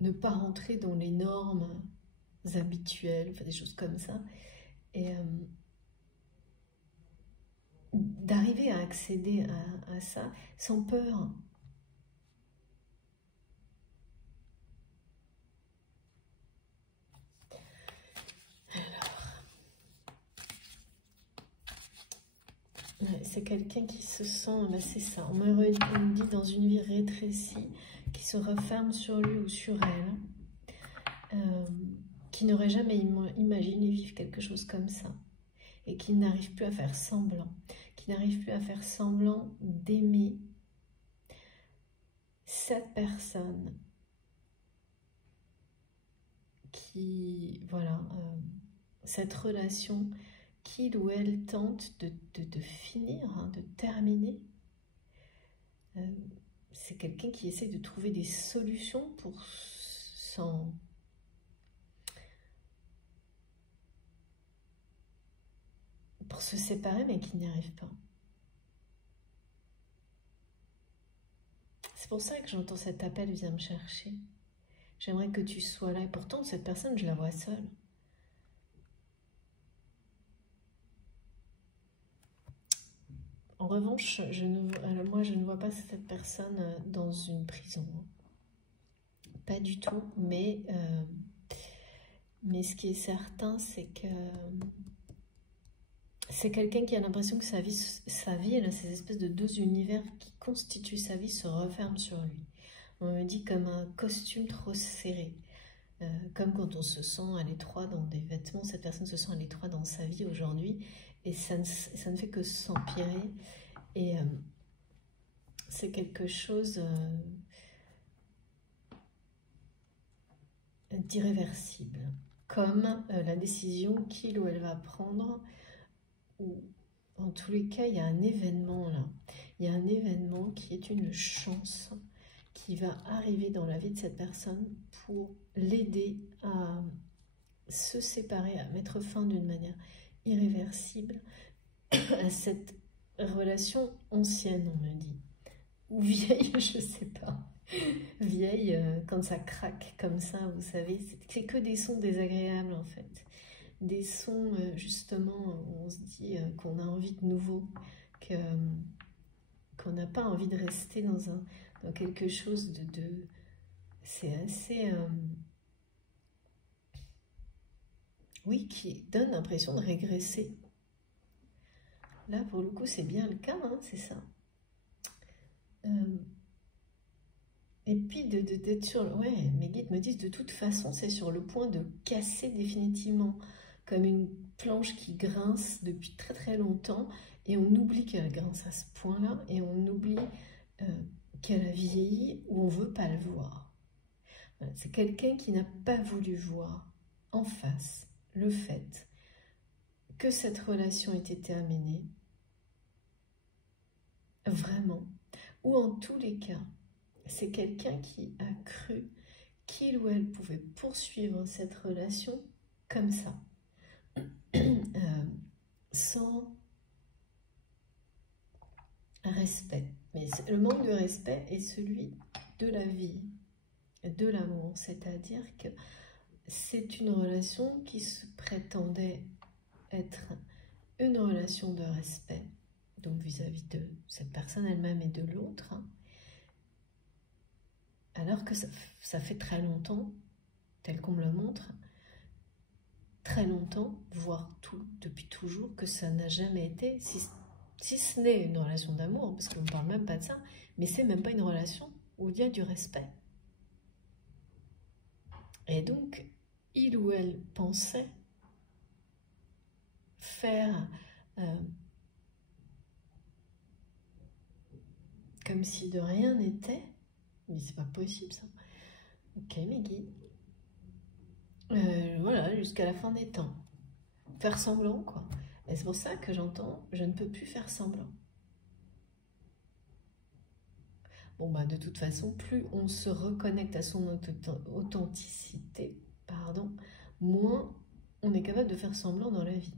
ne pas rentrer dans les normes habituelles, enfin des choses comme ça, et d'arriver à accéder à ça sans peur. C'est quelqu'un qui se sent, c'est ça, on me dit dans une vie rétrécie, qui se referme sur lui ou sur elle, qui n'aurait jamais imaginé vivre quelque chose comme ça, et qui n'arrive plus à faire semblant, d'aimer cette personne qui, voilà, cette relation qu'il ou elle tente de finir, hein, de terminer. C'est quelqu'un qui essaie de trouver des solutions pour pour se séparer, mais qui n'y arrivent pas. C'est pour ça que j'entends cet appel, viens me chercher. J'aimerais que tu sois là. Et pourtant, cette personne, je la vois seule. En revanche, moi, je ne vois pas cette personne dans une prison. Pas du tout. Mais ce qui est certain, c'est que c'est quelqu'un qui a l'impression que sa vie, elle a ces espèces de deux univers qui constituent sa vie, se referment sur lui. On me dit comme un costume trop serré. Comme quand on se sent à l'étroit dans des vêtements, cette personne se sent à l'étroit dans sa vie aujourd'hui, et ça ne fait que s'empirer, et c'est quelque chose d'irréversible, comme la décision qu'il ou elle va prendre, ou en tous les cas, il y a un événement là, il y a un événement qui est une chance, qui va arriver dans la vie de cette personne pour l'aider à se séparer, à mettre fin d'une manière irréversible à cette relation ancienne, on me dit. Ou vieille, je sais pas. Vieille, quand ça craque comme ça, vous savez, c'est que des sons désagréables en fait. Des sons, justement, où on se dit qu'on a envie de nouveau, qu'on n'a pas envie de rester dans quelque chose de c'est assez... oui, qui donne l'impression de régresser. Là, pour le coup, c'est bien le cas, hein, c'est ça. Et puis, d'être sur... Ouais, mes guides me disent, de toute façon, c'est sur le point de casser définitivement, comme une planche qui grince depuis très très longtemps, et on oublie qu'elle grince à ce point-là, et on oublie qu'elle a vieilli, ou on ne veut pas le voir. Voilà, c'est quelqu'un qui n'a pas voulu voir en face le fait que cette relation ait été amenée, vraiment, ou en tous les cas, c'est quelqu'un qui a cru qu'il ou elle pouvait poursuivre cette relation comme ça, sans respect. Mais le manque de respect est celui de la vie, de l'amour, c'est-à-dire que c'est une relation qui se prétendait être une relation de respect, donc vis-à-vis de cette personne elle-même et de l'autre, alors que ça fait très longtemps, tel qu'on me le montre, très longtemps, voire depuis toujours, que ça n'a jamais été, si ce n'est une relation d'amour, parce qu'on ne parle même pas de ça, mais c'est même pas une relation où il y a du respect. Et donc, il ou elle pensait faire comme si de rien n'était, mais c'est pas possible ça. Ok, mes guides. Voilà, jusqu'à la fin des temps. Faire semblant, quoi. Et c'est pour ça que j'entends, je ne peux plus faire semblant. Bon, bah, de toute façon, plus on se reconnecte à son authenticité, moins on est capable de faire semblant dans la vie.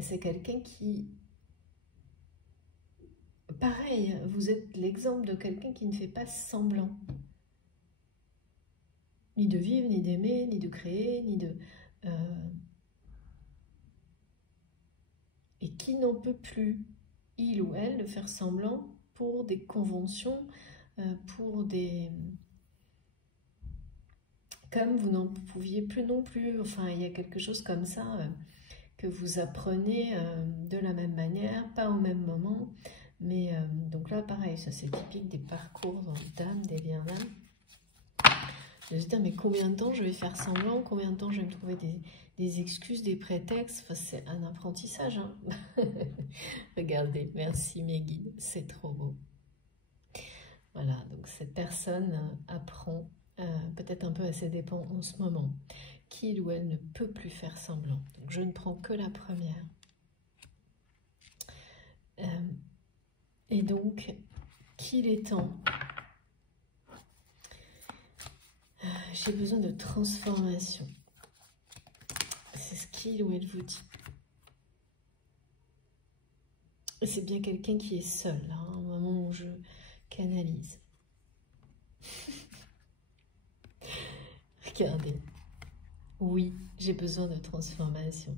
C'est quelqu'un qui... Pareil, vous êtes l'exemple de quelqu'un qui ne fait pas semblant. Ni de vivre, ni d'aimer, ni de créer, ni de... et qui n'en peut plus, il ou elle, de faire semblant pour des conventions, pour des... Comme vous n'en pouviez plus non plus, enfin, il y a quelque chose comme ça que vous apprenez de la même manière, pas au même moment, mais donc là, pareil, ça c'est typique des parcours d'âme, des liens d'âme. Je me dis, mais combien de temps je vais faire semblant, combien de temps je vais me trouver des excuses, des prétextes, enfin, c'est un apprentissage. Hein. Regardez, merci mes guides, c'est trop beau. Voilà, donc cette personne apprend, peut-être un peu à ses dépens en ce moment, qu'il ou elle ne peut plus faire semblant. Donc je ne prends que la première. Et donc, qu'il est temps. J'ai besoin de transformation. C'est ce qu'il ou elle vous dit. c'est bien quelqu'un qui est seul, là, au moment où je canalise. Regardez. Oui, j'ai besoin de transformation.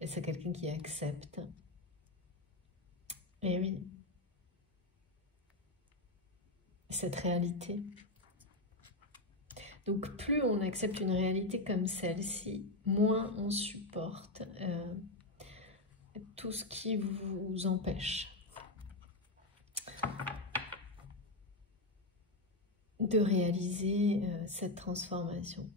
Et c'est quelqu'un qui accepte. Et oui, cette réalité. Donc plus on accepte une réalité comme celle-ci, moins on supporte tout ce qui vous empêche de réaliser cette transformation.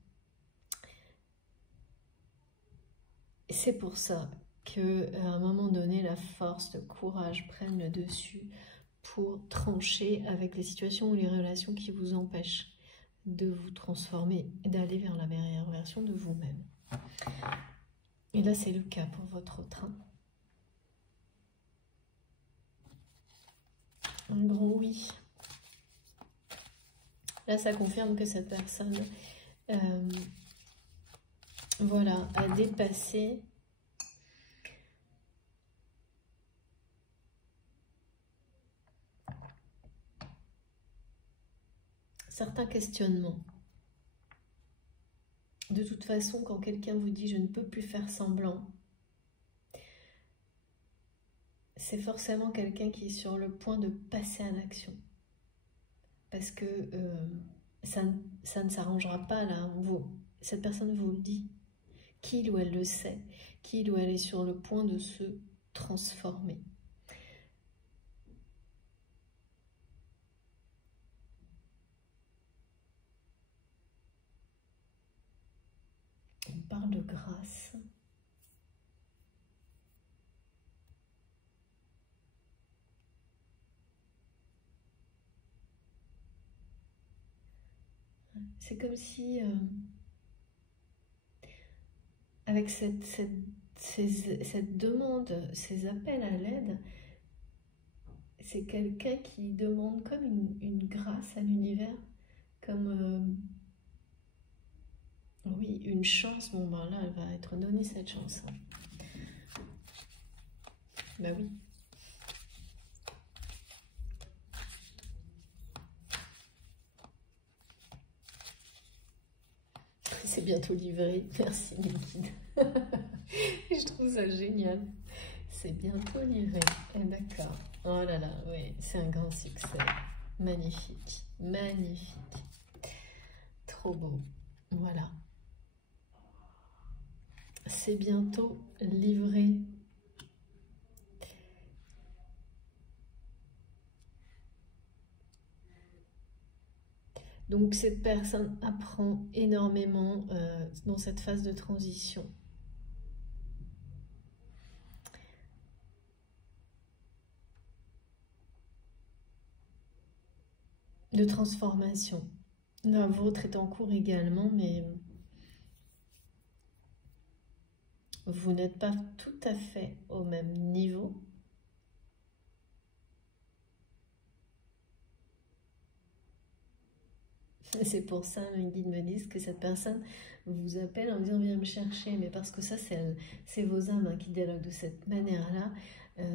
Et c'est pour ça qu'à un moment donné, la force, le courage prennent le dessus pour trancher avec les situations ou les relations qui vous empêchent de vous transformer et d'aller vers la meilleure version de vous-même. Et là, c'est le cas pour votre train. Un grand oui. Là, ça confirme que cette personne voilà, a dépassé certains questionnements. De toute façon, quand quelqu'un vous dit « je ne peux plus faire semblant », c'est forcément quelqu'un qui est sur le point de passer à l'action. Parce que ça ne s'arrangera pas là. Cette personne vous le dit. Qu'il ou elle le sait. Qu'il ou elle est sur le point de se transformer. On parle de grâce. C'est comme si, avec cette demande, ces appels à l'aide, c'est quelqu'un qui demande comme une grâce à l'univers, comme, oui, une chance. Bon, ben là, elle va être donnée cette chance. Bah oui. C'est bientôt livré. Merci mes guides. Je trouve ça génial. C'est bientôt livré. D'accord. Oh là là, oui, c'est un grand succès. Magnifique. Magnifique. Trop beau. Voilà. C'est bientôt livré. Donc cette personne apprend énormément dans cette phase de transition. De transformation. La vôtre est en cours également, mais vous n'êtes pas tout à fait au même niveau. C'est pour ça, mes guides me disent que cette personne vous appelle en disant « viens me chercher ». Mais parce que ça, c'est vos âmes qui dialoguent de cette manière-là.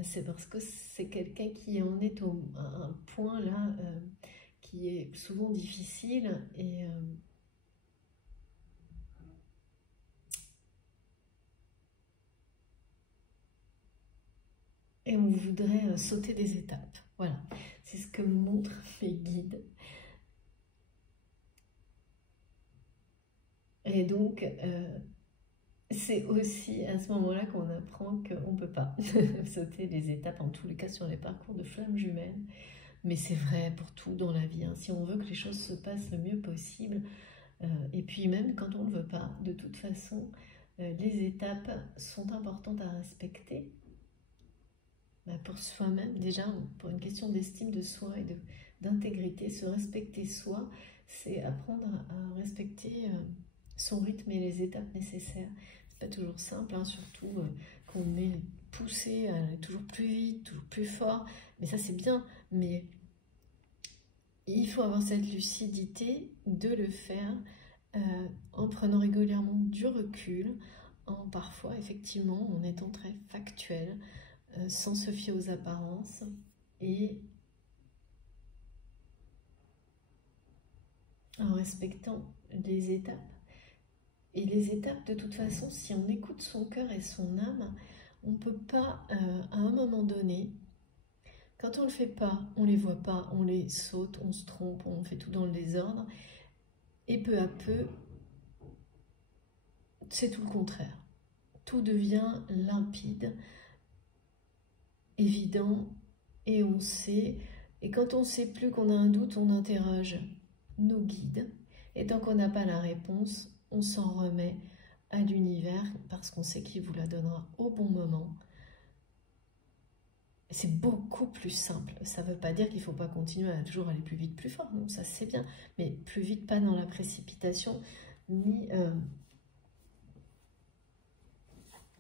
C'est parce que c'est quelqu'un qui en est à un point là qui est souvent difficile et on voudrait sauter des étapes. Voilà, c'est ce que me montrent mes guides. Et donc, c'est aussi à ce moment-là qu'on apprend qu'on ne peut pas sauter les étapes, en tous les cas sur les parcours de flammes jumelles. Mais c'est vrai pour tout dans la vie, hein. Si on veut que les choses se passent le mieux possible, et puis même quand on ne le veut pas, de toute façon, les étapes sont importantes à respecter. Pour soi-même, déjà, pour une question d'estime de soi et d'intégrité, se respecter soi, c'est apprendre à respecter son rythme et les étapes nécessaires. C'est pas toujours simple, hein, surtout qu'on est poussé à aller toujours plus vite, toujours plus fort, mais ça c'est bien, mais il faut avoir cette lucidité de le faire en prenant régulièrement du recul, parfois, effectivement, en étant très factuel, sans se fier aux apparences et en respectant les étapes. Et les étapes, de toute façon, si on écoute son cœur et son âme, on ne peut pas, à un moment donné, quand on ne le fait pas, on ne les voit pas, on les saute, on se trompe, on fait tout dans le désordre. Et peu à peu, c'est tout le contraire. Tout devient limpide, évident, et on sait. Et quand on ne sait plus, qu'on a un doute, on interroge nos guides. Et tant qu'on n'a pas la réponse, on s'en remet à l'univers parce qu'on sait qu'il vous la donnera au bon moment. C'est beaucoup plus simple. Ça ne veut pas dire qu'il ne faut pas continuer à toujours aller plus vite, plus fort. Non, ça c'est bien. Mais plus vite, pas dans la précipitation, ni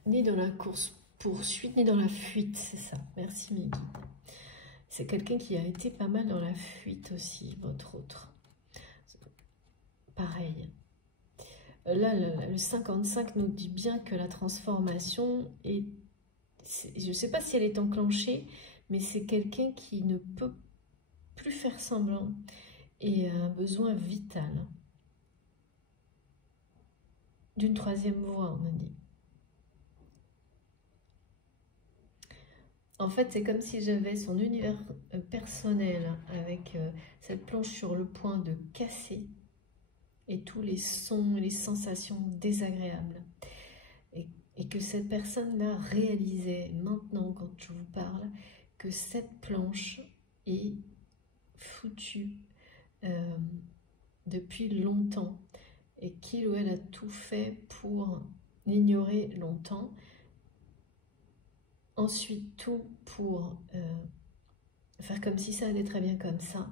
dans la course-poursuite, ni dans la fuite. C'est ça. Merci mes guides. C'est quelqu'un qui a été pas mal dans la fuite aussi, votre autre. Pareil. Là, le 55 nous dit bien que la transformation est... Je ne sais pas si elle est enclenchée, mais c'est quelqu'un qui ne peut plus faire semblant et a un besoin vital. D'une troisième voie, on a dit. En fait, c'est comme si j'avais son univers personnel avec cette planche sur le point de casser et tous les sons et les sensations désagréables. Et que cette personne-là réalisait maintenant, quand je vous parle, que cette planche est foutue depuis longtemps et qu'il ou elle a tout fait pour l'ignorer longtemps. Ensuite, tout pour faire comme si ça allait très bien comme ça.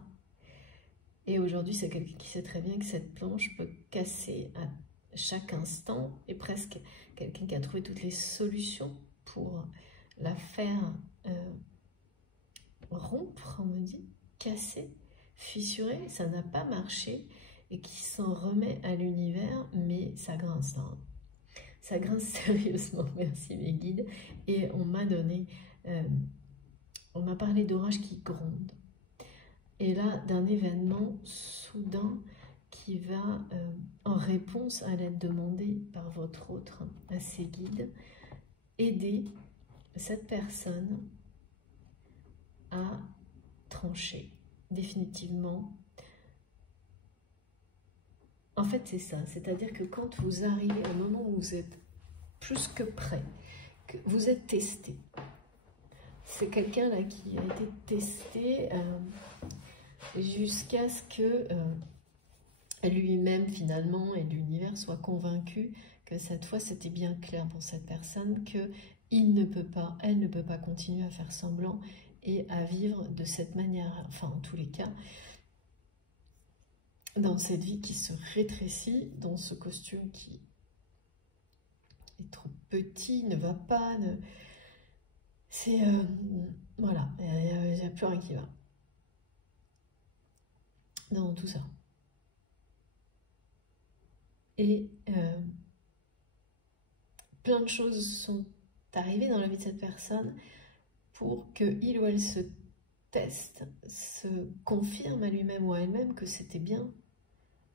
Et aujourd'hui, c'est quelqu'un qui sait très bien que cette planche peut casser à chaque instant et presque quelqu'un qui a trouvé toutes les solutions pour la faire rompre, on me dit, casser, fissurer. Ça n'a pas marché et qui s'en remet à l'univers, mais ça grince. Hein. Ça grince sérieusement, merci mes guides. Et on m'a donné, on m'a parlé d'orage qui gronde. Et là, d'un événement soudain qui va, en réponse à l'aide demandée par votre autre, à ses guides, aider cette personne à trancher définitivement. En fait, c'est ça. C'est-à-dire que quand vous arrivez à un moment où vous êtes plus que prêt, que vous êtes testé, c'est quelqu'un là qui a été testé jusqu'à ce que lui-même finalement et l'univers soient convaincus que cette fois c'était bien clair pour cette personne que il ne peut pas, elle ne peut pas continuer à faire semblant et à vivre de cette manière, enfin en tous les cas, dans cette vie qui se rétrécit, dans ce costume qui est trop petit, ne va pas, c'est... voilà, il n'y a plus rien qui va. Dans tout ça. Et plein de choses sont arrivées dans la vie de cette personne pour qu'il ou elle se teste, se confirme à lui-même ou à elle-même que c'était bien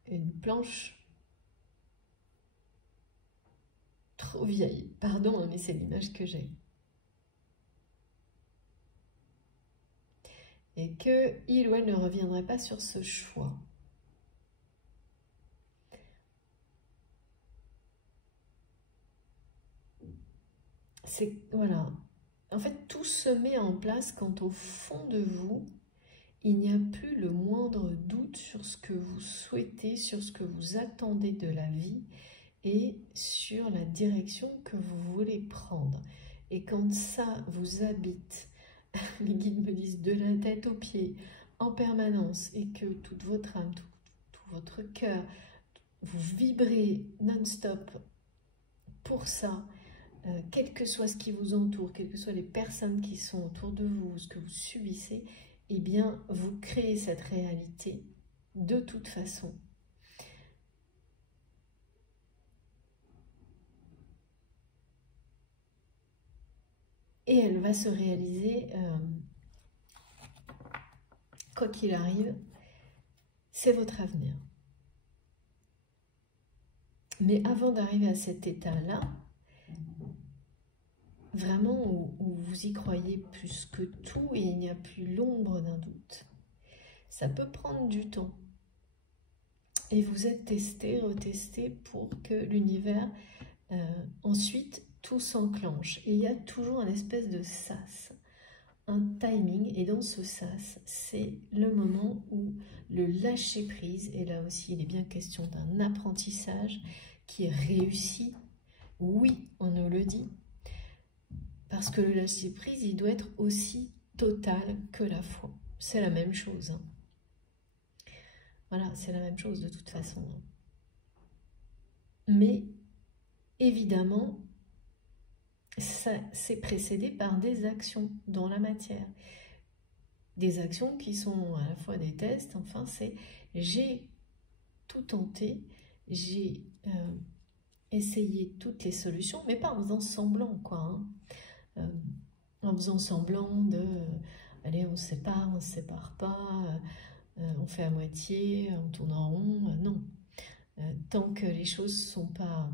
une planche trop vieille. Pardon, hein, mais c'est l'image que j'ai. Et qu'il ou elle ne reviendrait pas sur ce choix. C'est, voilà. En fait, tout se met en place quand au fond de vous, il n'y a plus le moindre doute sur ce que vous souhaitez, sur ce que vous attendez de la vie et sur la direction que vous voulez prendre. Et quand ça vous habite, les guides me disent de la tête aux pieds, en permanence, et que toute votre âme, tout votre cœur, vous vibrez non-stop pour ça, quel que soit ce qui vous entoure, quelles que soient les personnes qui sont autour de vous, ce que vous subissez, eh bien, vous créez cette réalité de toute façon. et elle va se réaliser, quoi qu'il arrive, c'est votre avenir. Mais avant d'arriver à cet état-là, vraiment où vous y croyez plus que tout et il n'y a plus l'ombre d'un doute, ça peut prendre du temps. Et vous êtes testé, retesté pour que l'univers, ensuite, tout s'enclenche. Et il y a toujours un espèce de sas, un timing. Et dans ce sas, c'est le moment où le lâcher-prise, et là aussi il est bien question d'un apprentissage qui est réussi. Oui, on nous le dit. Parce que le lâcher-prise, il doit être aussi total que la foi. C'est la même chose. Hein. Voilà, c'est la même chose de toute façon. Mais, évidemment, c'est précédé par des actions dans la matière. Des actions qui sont à la fois des tests, enfin, c'est j'ai tout tenté, j'ai essayé toutes les solutions, mais pas en faisant semblant, quoi. Hein. En faisant semblant de, allez, on se sépare pas, on fait à moitié, on tourne en rond, non. Tant que les choses ne sont pas...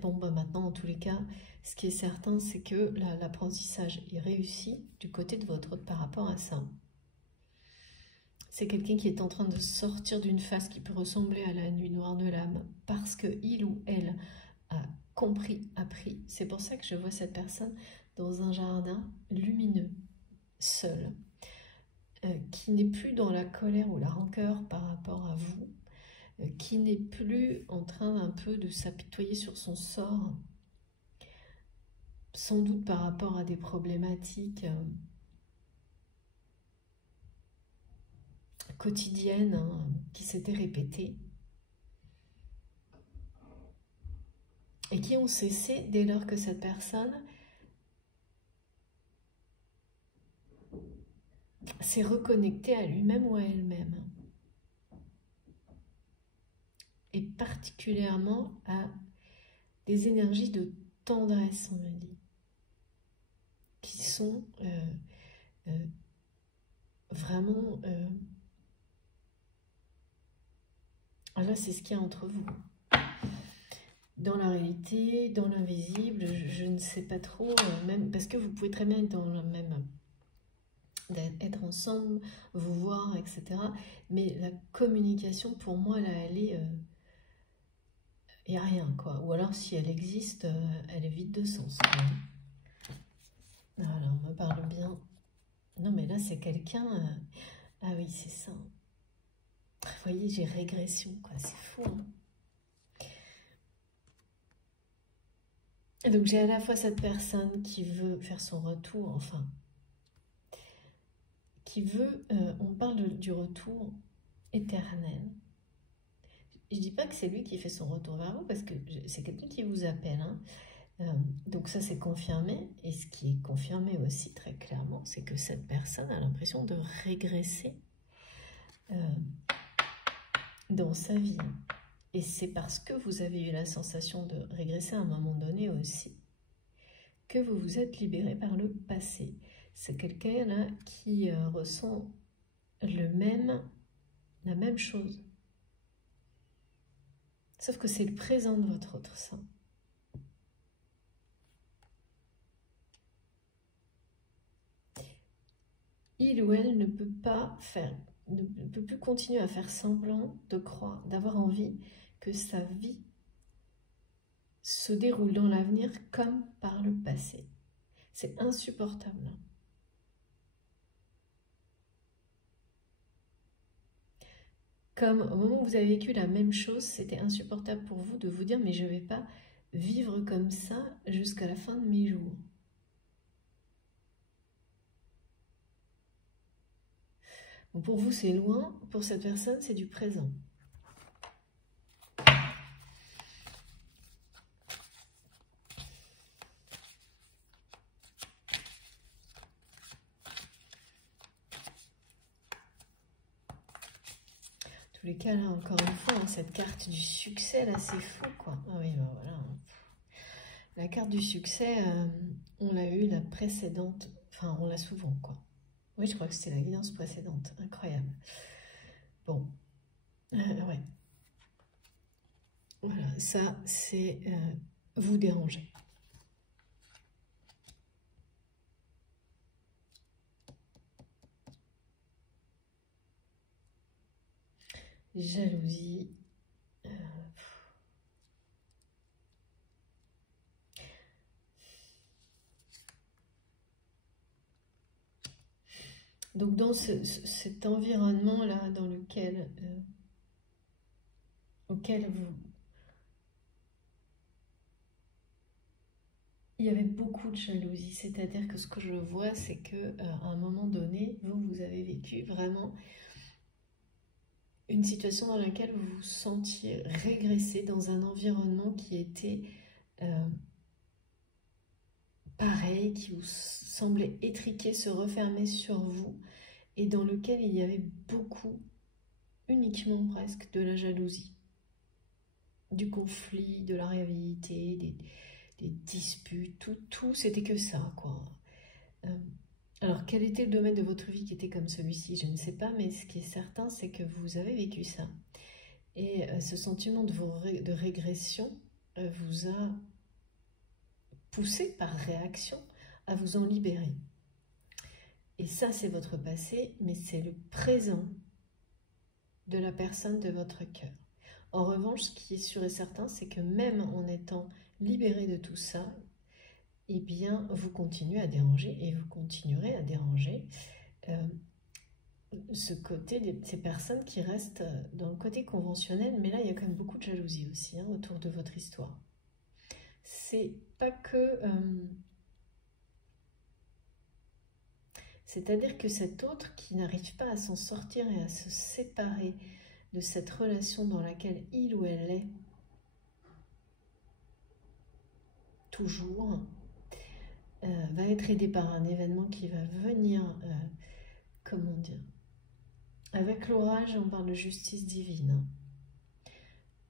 bon, bah maintenant, en tous les cas, ce qui est certain, c'est que l'apprentissage est réussi du côté de votre hôte par rapport à ça. C'est quelqu'un qui est en train de sortir d'une phase qui peut ressembler à la nuit noire de l'âme parce qu'il ou elle a compris, appris. C'est pour ça que je vois cette personne dans un jardin lumineux, seul, qui n'est plus dans la colère ou la rancœur par rapport à vous, qui n'est plus en train un peu de s'apitoyer sur son sort, sans doute par rapport à des problématiques quotidiennes hein, qui s'étaient répétées et qui ont cessé dès lors que cette personne s'est reconnectée à lui-même ou à elle-même. Et particulièrement à des énergies de tendresse, on me dit, qui sont vraiment... là, c'est ce qu'il y a entre vous. Dans la réalité, dans l'invisible, je ne sais pas trop, même parce que vous pouvez très bien être dans le même... être ensemble, vous voir, etc. Mais la communication, pour moi, là, elle est... il n'y a rien, quoi. Ou alors, si elle existe, elle est vide de sens. Quoi. Voilà, on me parle bien. Non, mais là, c'est quelqu'un... ah oui, c'est ça. Vous voyez, j'ai régression, quoi. C'est fou, hein. Et donc, j'ai à la fois cette personne qui veut faire son retour, enfin... qui veut... on parle du retour éternel. Je ne dis pas que c'est lui qui fait son retour vers vous, parce que c'est quelqu'un qui vous appelle, hein. Donc ça c'est confirmé, et ce qui est confirmé aussi très clairement, c'est que cette personne a l'impression de régresser dans sa vie. Et c'est parce que vous avez eu la sensation de régresser à un moment donné aussi, que vous vous êtes libéré par le passé. C'est quelqu'un là qui ressent la même chose. Sauf que c'est le présent de votre autre sein. Il ou elle ne peut pas faire, ne peut plus continuer à faire semblant de croire, d'avoir envie que sa vie se déroule dans l'avenir comme par le passé. C'est insupportable. Comme au moment où vous avez vécu la même chose, c'était insupportable pour vous de vous dire « mais je ne vais pas vivre comme ça jusqu'à la fin de mes jours ». Bon, pour vous, c'est loin. Pour cette personne, c'est du présent. Tous les cas, là, encore une fois, hein, cette carte du succès, là, c'est fou, quoi. Ah oui, ben voilà. La carte du succès, on l'a eu la précédente, enfin on l'a souvent quoi. Oui, je crois que c'était la guidance précédente, incroyable. Bon, ouais. Voilà, ça c'est vous déranger. Jalousie. Donc dans cet environnement-là dans lequel auquel il y avait beaucoup de jalousie, c'est-à-dire que ce que je vois, c'est que à un moment donné, vous avez vécu vraiment une situation dans laquelle vous vous sentiez régressé dans un environnement qui était pareil, qui vous semblait étriqué, se refermer sur vous, et dans lequel il y avait beaucoup, uniquement presque, de la jalousie, du conflit, de la rivalité, des disputes, tout c'était que ça, quoi. Alors, quel était le domaine de votre vie qui était comme celui-ci? Je ne sais pas, mais ce qui est certain, c'est que vous avez vécu ça. Et ce sentiment de régression vous a poussé par réaction à vous en libérer. Et ça, c'est votre passé, mais c'est le présent de la personne de votre cœur. En revanche, ce qui est sûr et certain, c'est que même en étant libéré de tout ça, eh bien, vous continuez à déranger et vous continuerez à déranger ce côté de ces personnes qui restent dans le côté conventionnel, mais là, il y a quand même beaucoup de jalousie aussi autour de votre histoire. C'est pas que... c'est-à-dire que cet autre qui n'arrive pas à s'en sortir et à se séparer de cette relation dans laquelle il ou elle est toujours, va être aidé par un événement qui va venir, comment dire, avec l'orage, on parle de justice divine.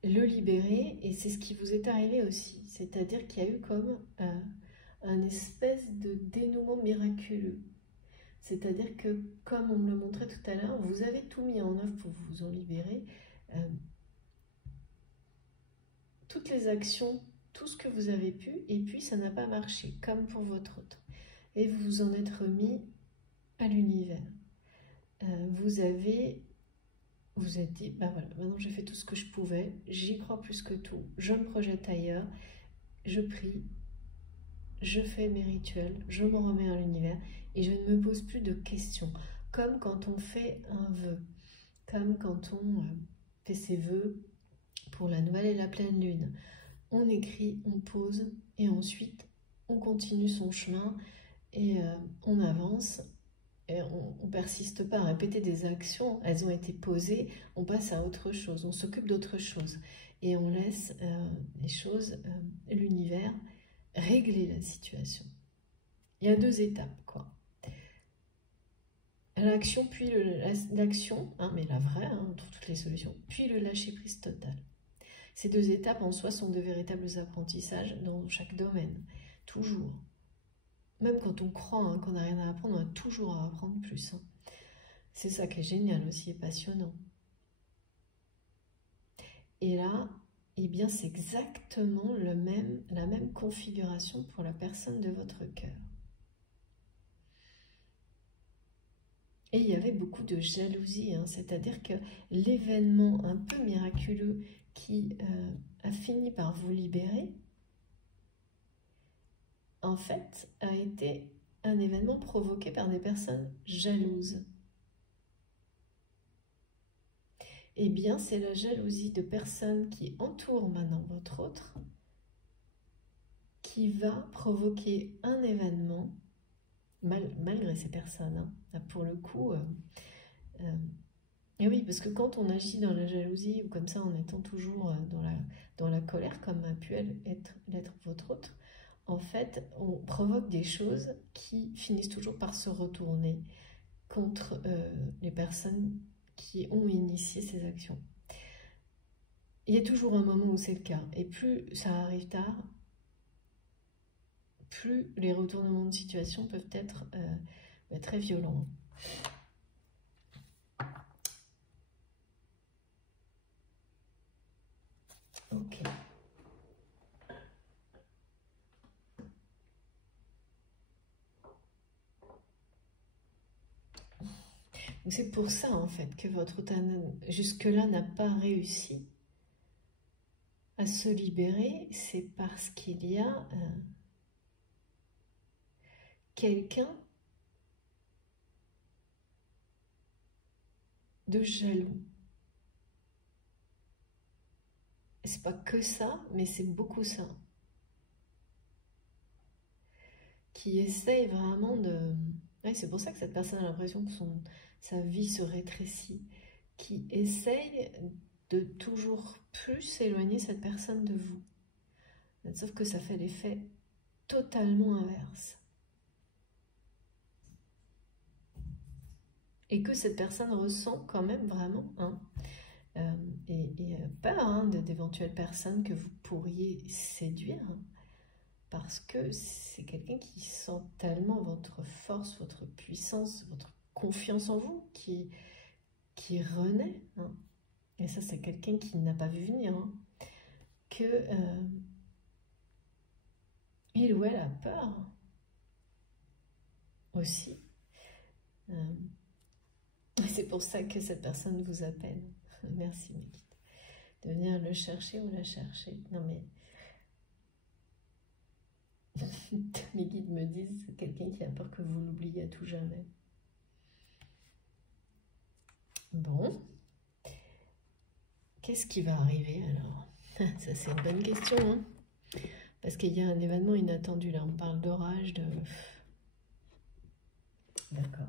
Le libérer, et c'est ce qui vous est arrivé aussi, c'est-à-dire qu'il y a eu comme un espèce de dénouement miraculeux. C'est-à-dire que, comme on me le montrait tout à l'heure, vous avez tout mis en œuvre pour vous en libérer. Toutes les actions, tout ce que vous avez pu, et puis ça n'a pas marché, comme pour votre autre. Et vous vous en êtes remis à l'univers. Vous êtes dit, ben voilà, maintenant j'ai fait tout ce que je pouvais, j'y crois plus que tout, je me projette ailleurs, je prie, je fais mes rituels, je me remets à l'univers, et je ne me pose plus de questions. Comme quand on fait un vœu, comme quand on fait ses vœux pour la nouvelle et la pleine lune. On écrit, on pose, et ensuite on continue son chemin, et on avance, et on ne persiste pas à répéter des actions, elles ont été posées, on passe à autre chose, on s'occupe d'autre chose, et on laisse les choses, l'univers, régler la situation. Il y a deux étapes, quoi. L'action, puis l'action, mais la vraie, on trouve toutes les solutions, puis le lâcher-prise total. Ces deux étapes en soi sont de véritables apprentissages dans chaque domaine, toujours. Même quand on croit qu'on n'a rien à apprendre, on a toujours à apprendre plus. C'est ça qui est génial aussi et passionnant. Et là, eh bien, c'est exactement la même configuration pour la personne de votre cœur. Et il y avait beaucoup de jalousie, c'est-à-dire que l'événement un peu miraculeux qui a fini par vous libérer, en fait, a été un événement provoqué par des personnes jalouses. Eh bien, c'est la jalousie de personnes qui entourent maintenant votre autre qui va provoquer un événement, malgré ces personnes, pour le coup. Et oui, parce que quand on agit dans la jalousie ou comme ça en étant toujours dans la colère, comme a pu l'être votre autre, en fait, on provoque des choses qui finissent toujours par se retourner contre les personnes qui ont initié ces actions. Il y a toujours un moment où c'est le cas, et plus ça arrive tard, plus les retournements de situation peuvent être très violents. Ok. C'est pour ça en fait que votre Uttana jusque-là n'a pas réussi à se libérer, c'est parce qu'il y a quelqu'un de jaloux. C'est pas que ça, mais c'est beaucoup ça. Qui essaye vraiment de... Ouais, c'est pour ça que cette personne a l'impression que sa vie se rétrécit. Qui essaye de toujours plus éloigner cette personne de vous. Sauf que ça fait l'effet totalement inverse. Et que cette personne ressent quand même vraiment et peur d'éventuelles personnes que vous pourriez séduire, parce que c'est quelqu'un qui sent tellement votre force, votre puissance, votre confiance en vous qui renaît. Et ça, c'est quelqu'un qui n'a pas vu venir, que il ou elle a peur aussi. C'est pour ça que cette personne vous appelle. Merci, mes guides. De venir le chercher ou la chercher. Non, mais... mes guides me disent c'est quelqu'un qui a peur que vous l'oubliez à tout jamais. Bon. Qu'est-ce qui va arriver alors? Ça, c'est une bonne question. Parce qu'il y a un événement inattendu. Là, on parle d'orage, de... D'accord.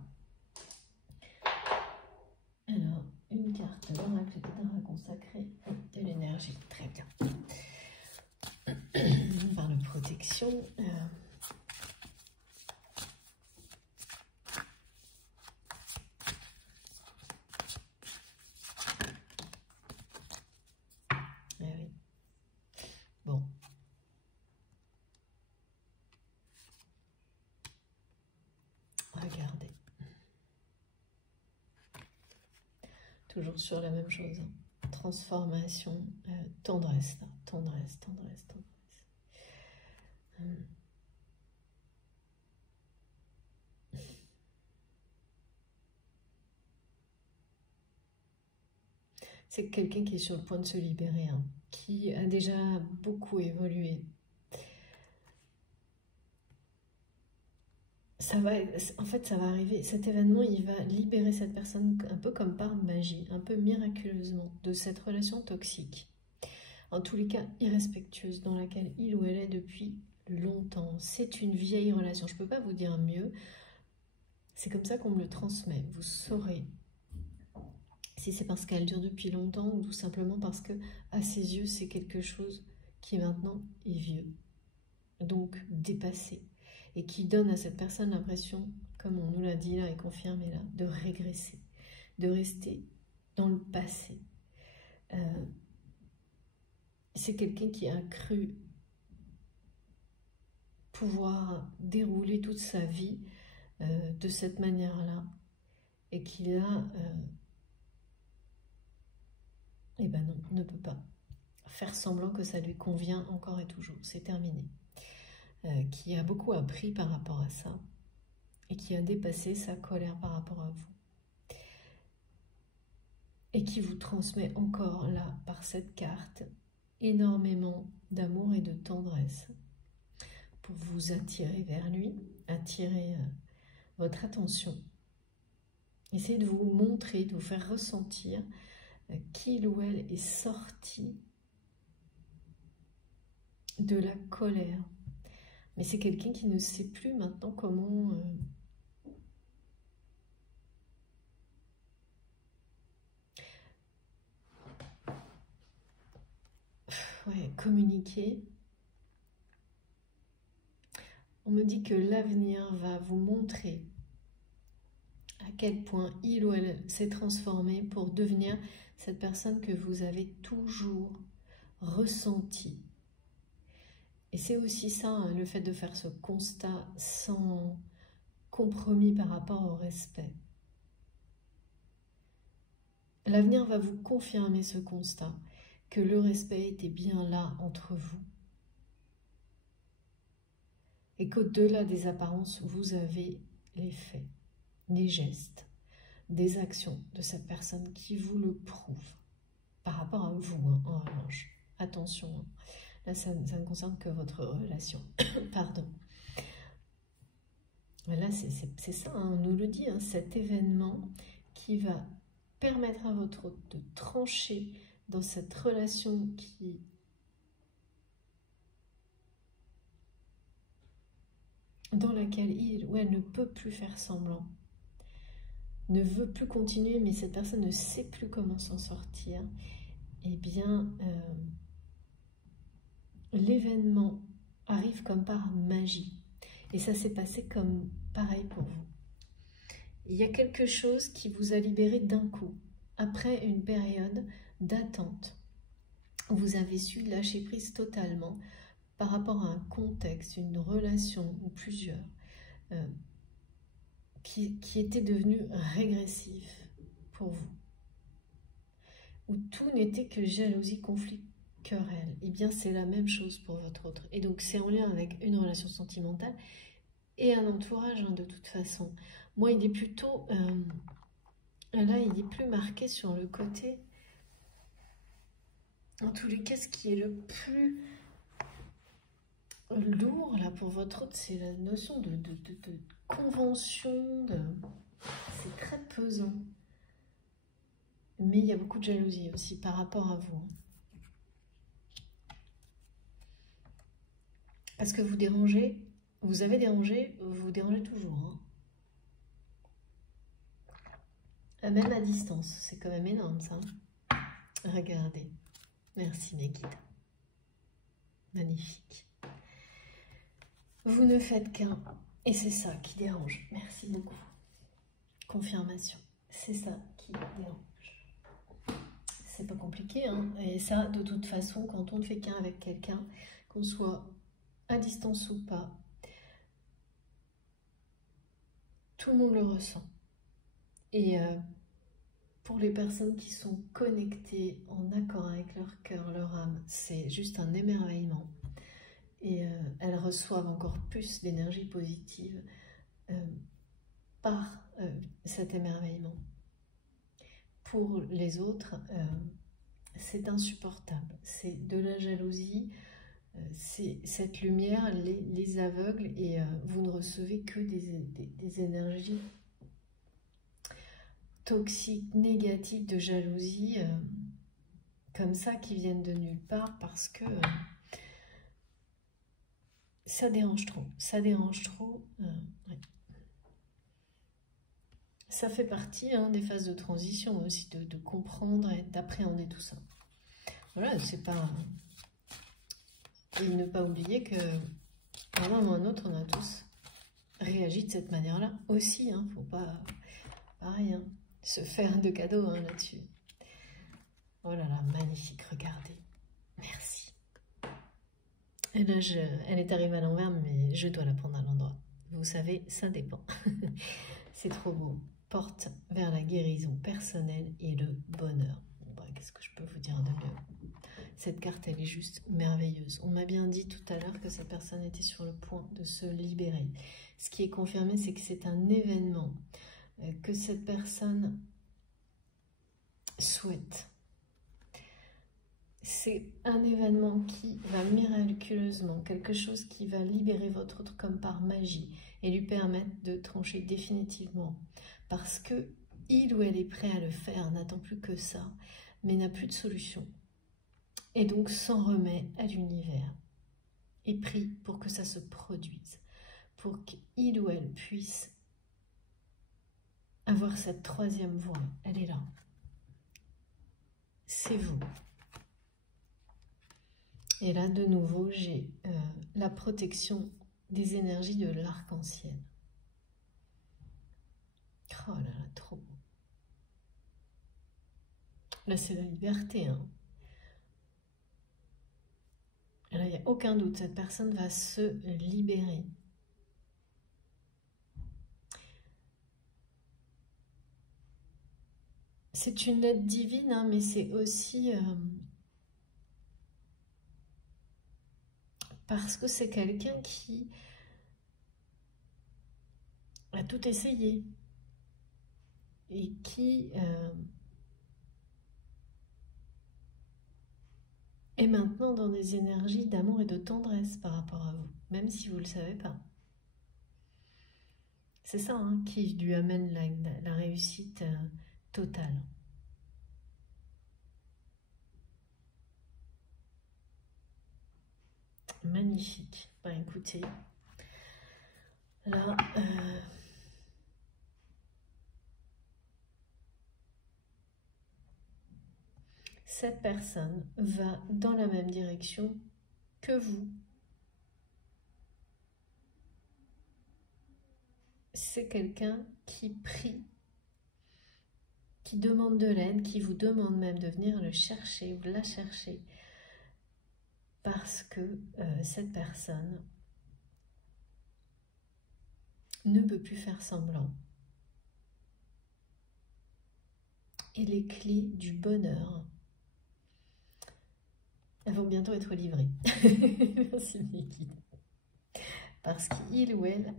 Alors, une carte d'oracle d'état consacré, de l'énergie. Très bien. On parle de protection. Oui. Bon. Regardez. Toujours sur la même chose. Transformation, tendresse, là. Tendresse. C'est quelqu'un qui est sur le point de se libérer, qui a déjà beaucoup évolué. En fait, ça va arriver. Cet événement, il va libérer cette personne un peu comme par magie, un peu miraculeusement, de cette relation toxique. En tous les cas, irrespectueuse, dans laquelle il ou elle est depuis longtemps. C'est une vieille relation. Je ne peux pas vous dire mieux. C'est comme ça qu'on me le transmet. Vous saurez si c'est parce qu'elle dure depuis longtemps ou tout simplement parce que, à ses yeux, c'est quelque chose qui maintenant est vieux, donc dépassé, et qui donne à cette personne l'impression, comme on nous l'a dit là et confirmé là, de régresser, de rester dans le passé. C'est quelqu'un qui a cru pouvoir dérouler toute sa vie de cette manière-là, et qui là, eh ben non, ne peut pas faire semblant que ça lui convient encore et toujours, c'est terminé. Qui a beaucoup appris par rapport à ça, et qui a dépassé sa colère par rapport à vous. Et qui vous transmet encore là, par cette carte, énormément d'amour et de tendresse pour vous attirer vers lui, attirer votre attention. Essayez de vous montrer, de vous faire ressentir qu'il ou elle est sorti de la colère. Mais c'est quelqu'un qui ne sait plus maintenant comment communiquer. On me dit que l'avenir va vous montrer à quel point il ou elle s'est transformé pour devenir cette personne que vous avez toujours ressentie Et c'est aussi ça, hein, le fait de faire ce constat sans compromis par rapport au respect. L'avenir va vous confirmer ce constat, que le respect était bien là entre vous. Et qu'au-delà des apparences, vous avez les faits, les gestes, des actions de cette personne qui vous le prouvent. Par rapport à vous, hein, en revanche. Attention, hein. Là, ça ne concerne que votre relation. Pardon. Là, c'est ça, hein, on nous le dit, hein, cet événement qui va permettre à votre hôte de trancher dans cette relation dans laquelle il ou elle ne peut plus faire semblant, ne veut plus continuer, mais cette personne ne sait plus comment s'en sortir. Eh bien, l'événement arrive comme par magie. Et ça s'est passé comme pareil pour vous. Il y a quelque chose qui vous a libéré d'un coup, après une période d'attente. Vous avez su lâcher prise totalement par rapport à un contexte, une relation ou plusieurs, qui était devenu régressif pour vous. Où tout n'était que jalousie, conflit, querelle. Eh bien, c'est la même chose pour votre autre. Et donc, c'est en lien avec une relation sentimentale et un entourage, hein, de toute façon. Moi, il est plutôt... là, il est plus marqué sur le côté... En tous les cas, ce qui est le plus lourd, là, pour votre autre, c'est la notion de convention. C'est très pesant. Mais il y a beaucoup de jalousie aussi par rapport à vous. Parce que vous dérangez, vous avez dérangé, vous dérangez toujours. Hein. Même à distance, c'est quand même énorme ça. Regardez. Merci mes guides. Magnifique. Vous ne faites qu'un. Et c'est ça qui dérange. Merci beaucoup. Confirmation. C'est ça qui dérange. C'est pas compliqué, hein. Et ça, de toute façon, quand on ne fait qu'un avec quelqu'un, qu'on soit à distance ou pas, tout le monde le ressent. Et pour les personnes qui sont connectées, en accord avec leur cœur, leur âme, c'est juste un émerveillement. Et elles reçoivent encore plus d'énergie positive par cet émerveillement. Pour les autres, c'est insupportable. C'est de la jalousie, c'est cette lumière les aveugle et vous ne recevez que des énergies toxiques, négatives, de jalousie, comme ça, qui viennent de nulle part parce que ça dérange trop. Ça dérange trop. Ouais. Ça fait partie, hein, des phases de transition aussi, de comprendre et d'appréhender tout ça. Voilà, c'est pas... Et ne pas oublier que, à un moment ou à un autre, on a tous réagi de cette manière-là aussi. Hein, faut pas, pareil, hein, se faire de cadeaux, hein, là-dessus. Oh là là, magnifique, regardez. Merci. Et là, elle est arrivée à l'envers, mais je dois la prendre à l'endroit. Vous savez, ça dépend. C'est trop beau. Porte vers la guérison personnelle et le bonheur. Bon, bah, qu'est-ce que je peux vous dire de mieux? Cette carte, elle est juste merveilleuse. On m'a bien dit tout à l'heure que cette personne était sur le point de se libérer. Ce qui est confirmé, c'est que c'est un événement que cette personne souhaite. C'est un événement qui va miraculeusement, quelque chose qui va libérer votre autre comme par magie et lui permettre de trancher définitivement. Parce que il ou elle est prêt à le faire, n'attend plus que ça, mais n'a plus de solution. Et donc s'en remet à l'univers et prie pour que ça se produise, pour qu'il ou elle puisse avoir cette troisième voie. Elle est là. C'est vous. Et là, de nouveau, j'ai la protection des énergies de l'arc-en-ciel. Oh là là, trop beau. Là, c'est la liberté. Hein. Là, Là, il n'y a aucun doute, cette personne va se libérer. C'est une aide divine, hein, mais c'est aussi parce que c'est quelqu'un qui a tout essayé et qui est maintenant dans des énergies d'amour et de tendresse par rapport à vous, même si vous ne le savez pas. C'est ça, hein, qui lui amène la réussite totale. Magnifique. Bah, écoutez, là, cette personne va dans la même direction que vous. C'est quelqu'un qui prie, qui demande de l'aide, qui vous demande même de venir le chercher ou la chercher, parce que cette personne ne peut plus faire semblant. Et les clés du bonheur, elles vont bientôt être livrées. Merci Niki. Parce qu'il ou elle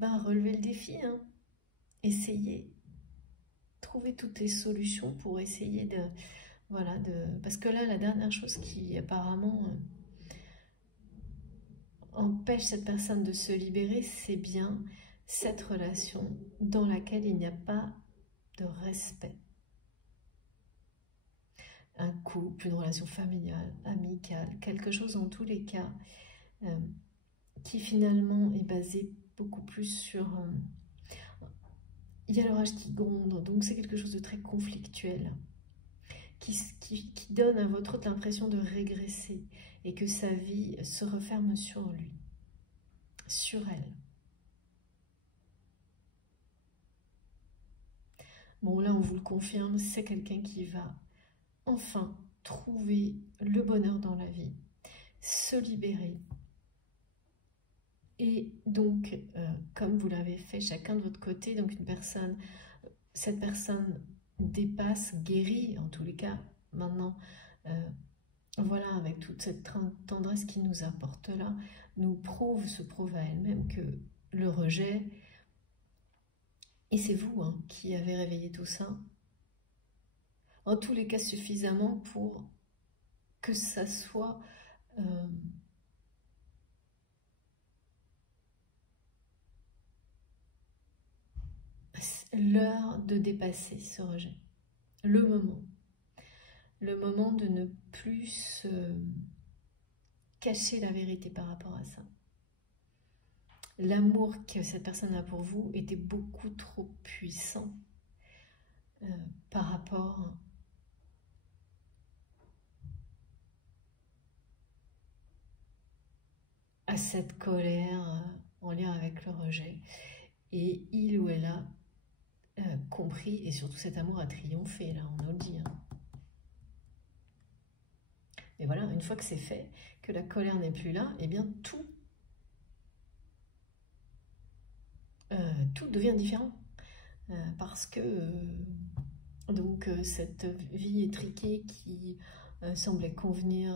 a relevé le défi, hein. Essayez, trouver toutes les solutions pour essayer de... Voilà, parce que là, la dernière chose qui apparemment empêche cette personne de se libérer, c'est bien cette relation dans laquelle il n'y a pas de respect. Un couple, une relation familiale, amicale, quelque chose en tous les cas qui finalement est basé beaucoup plus sur... il y a l'orage qui gronde, donc c'est quelque chose de très conflictuel, qui donne à votre autre l'impression de régresser et que sa vie se referme sur lui, sur elle. Bon, là, on vous le confirme, c'est quelqu'un qui va enfin trouver le bonheur dans la vie, se libérer. Et donc, comme vous l'avez fait chacun de votre côté, donc cette personne dépasse, guérit en tous les cas, maintenant, voilà, avec toute cette tendresse qui nous apporte là, se prouve à elle-même que le rejet, et c'est vous hein, qui avez réveillé tout ça, en tous les cas suffisamment pour que ça soit l'heure de dépasser ce rejet, le moment de ne plus se cacher la vérité par rapport à ça. L'amour que cette personne a pour vous était beaucoup trop puissant par rapport à cette colère en lien avec le rejet. Et il ou elle a compris, et surtout cet amour a triomphé, là, on nous le dit. Hein. Et voilà, une fois que c'est fait, que la colère n'est plus là, et eh bien tout devient différent. Parce que donc cette vie étriquée qui semblait convenir,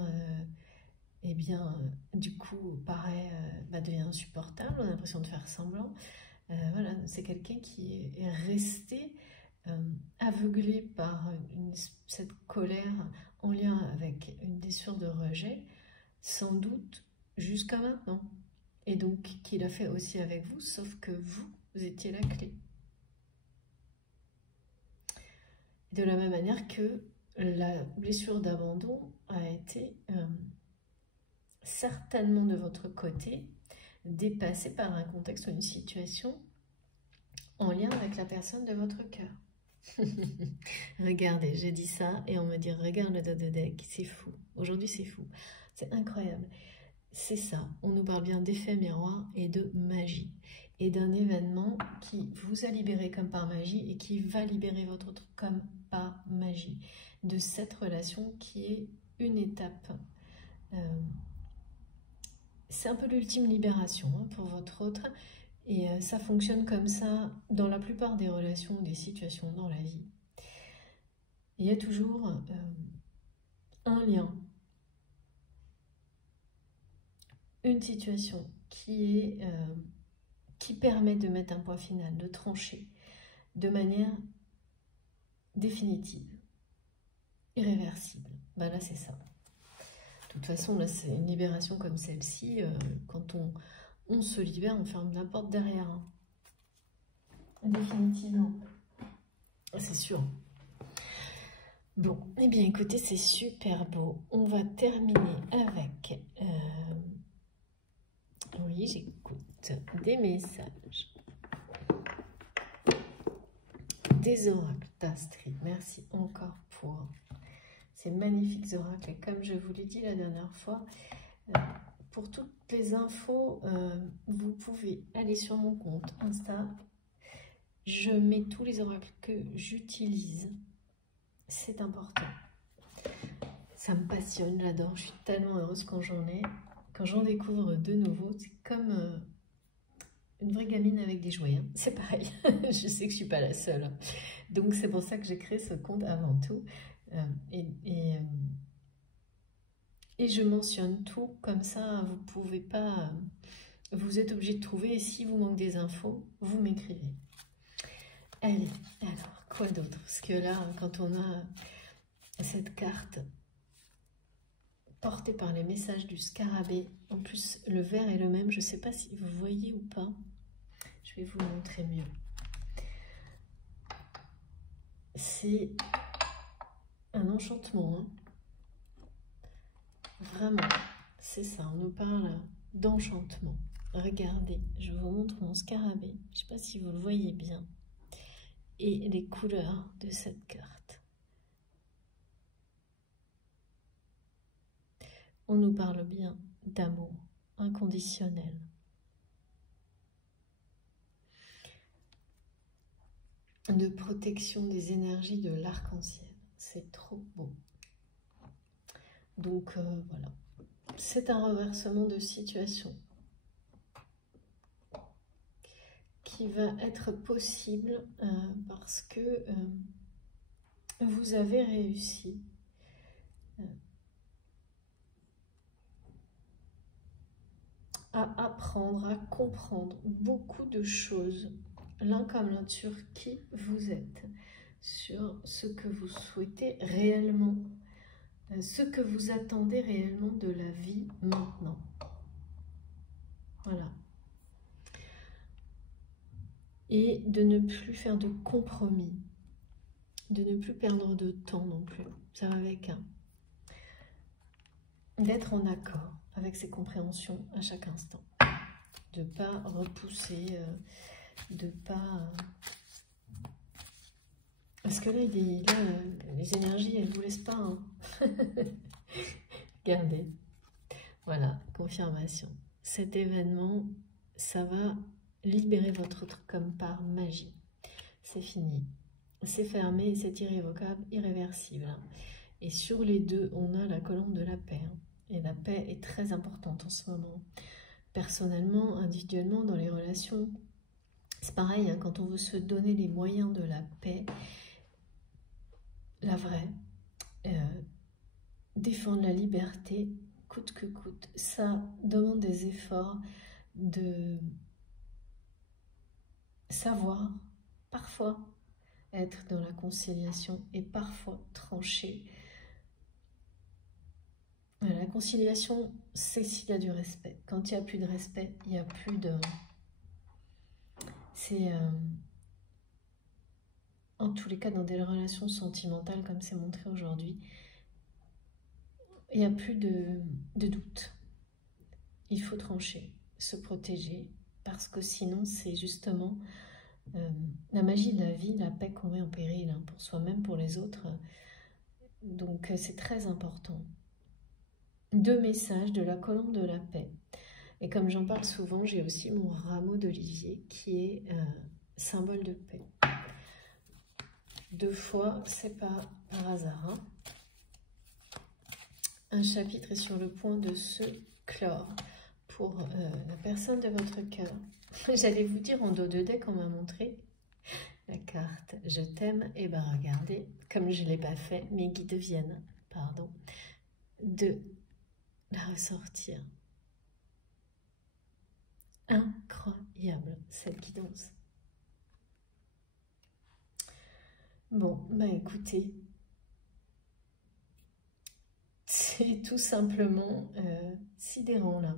eh bien du coup devient insupportable, on a l'impression de faire semblant. Voilà, c'est quelqu'un qui est resté aveuglé par cette colère en lien avec une blessure de rejet, sans doute jusqu'à maintenant. Et donc, qu'il a fait aussi avec vous, sauf que vous étiez la clé. De la même manière que la blessure d'abandon a été certainement de votre côté dépassée par un contexte ou une situation en lien avec la personne de votre cœur. Regardez, j'ai dit ça et on me dit regarde le dos de deck, c'est fou. Aujourd'hui c'est fou, c'est incroyable. C'est ça, on nous parle bien d'effet miroir et de magie. Et d'un événement qui vous a libéré comme par magie et qui va libérer votre autre comme par magie. De cette relation qui est une étape C'est un peu l'ultime libération hein, pour votre autre. Et ça fonctionne comme ça dans la plupart des relations, des situations dans la vie. Il y a toujours un lien, une situation qui permet de mettre un point final, de trancher de manière définitive, irréversible. Ben là, c'est ça. De toute façon, là, c'est une libération comme celle-ci. Quand on se libère, on ferme la porte derrière. Hein. Définitivement. C'est sûr. Bon, eh bien, écoutez, c'est super beau. On va terminer avec... Oui, j'écoute des messages. Des oracles d'Astrid. Merci encore pour ces magnifiques oracles. Et comme je vous l'ai dit la dernière fois, pour toutes les infos, vous pouvez aller sur mon compte Insta. Je mets tous les oracles que j'utilise. C'est important. Ça me passionne, j'adore. Je suis tellement heureuse quand j'en découvre de nouveaux. C'est comme une vraie gamine avec des jouets. Hein. C'est pareil. Je sais que je ne suis pas la seule. Hein. Donc c'est pour ça que j'ai créé ce compte avant tout. Et je mentionne tout. Comme ça, vous pouvez pas... Vous êtes obligé de trouver. Et si vous manque des infos, vous m'écrivez. Allez, alors, quoi d'autre? Parce que là, quand on a cette carte portée par les messages du scarabée, en plus, le vert est le même. Je ne sais pas si vous voyez ou pas. Je vais vous montrer mieux. C'est un enchantement. Hein. Vraiment, c'est ça. On nous parle d'enchantement. Regardez, je vous montre mon scarabée. Je ne sais pas si vous le voyez bien. Et les couleurs de cette carte. On nous parle bien d'amour inconditionnel. De protection des énergies de l'arc-en-ciel. C'est trop beau. Donc voilà. C'est un reversement de situation qui va être possible parce que vous avez réussi à apprendre, à comprendre beaucoup de choses, l'un comme l'autre, sur qui vous êtes, sur ce que vous souhaitez réellement, ce que vous attendez réellement de la vie maintenant. Voilà. Et de ne plus faire de compromis, de ne plus perdre de temps non plus, ça va avec un. D'être en accord avec ses compréhensions à chaque instant, de ne pas repousser, de ne pas... Parce que là, les énergies, elles ne vous laissent pas. Hein. Regardez. Voilà, confirmation. Cet événement, ça va libérer votre autre comme par magie. C'est fini. C'est fermé, c'est irrévocable, irréversible. Et sur les deux, on a la colombe de la paix. Et la paix est très importante en ce moment. Personnellement, individuellement, dans les relations, c'est pareil, hein, quand on veut se donner les moyens de la paix, la vraie, défendre la liberté, coûte que coûte, ça demande des efforts de savoir, parfois, être dans la conciliation et parfois trancher. La conciliation, c'est s'il y a du respect. Quand il n'y a plus de respect, il n'y a plus de... C'est... en tous les cas, dans des relations sentimentales, comme c'est montré aujourd'hui, il n'y a plus de doute. Il faut trancher, se protéger, parce que sinon, c'est justement la magie de la vie, la paix qu'on met en péril, hein, pour soi-même, pour les autres. Donc, c'est très important. 2 messages de la colombe de la paix. Et comme j'en parle souvent, j'ai aussi mon rameau d'olivier qui est symbole de paix. 2 fois, c'est pas par hasard. Hein. Un chapitre est sur le point de se clore pour la personne de votre cœur. J'allais vous dire en dos de deck, on m'a montré la carte « Je t'aime » et bien regardez, comme je ne l'ai pas fait, mes guides viennent, pardon, de la ressortir. Incroyable cette guidance. Bon, bah écoutez, c'est tout simplement sidérant là.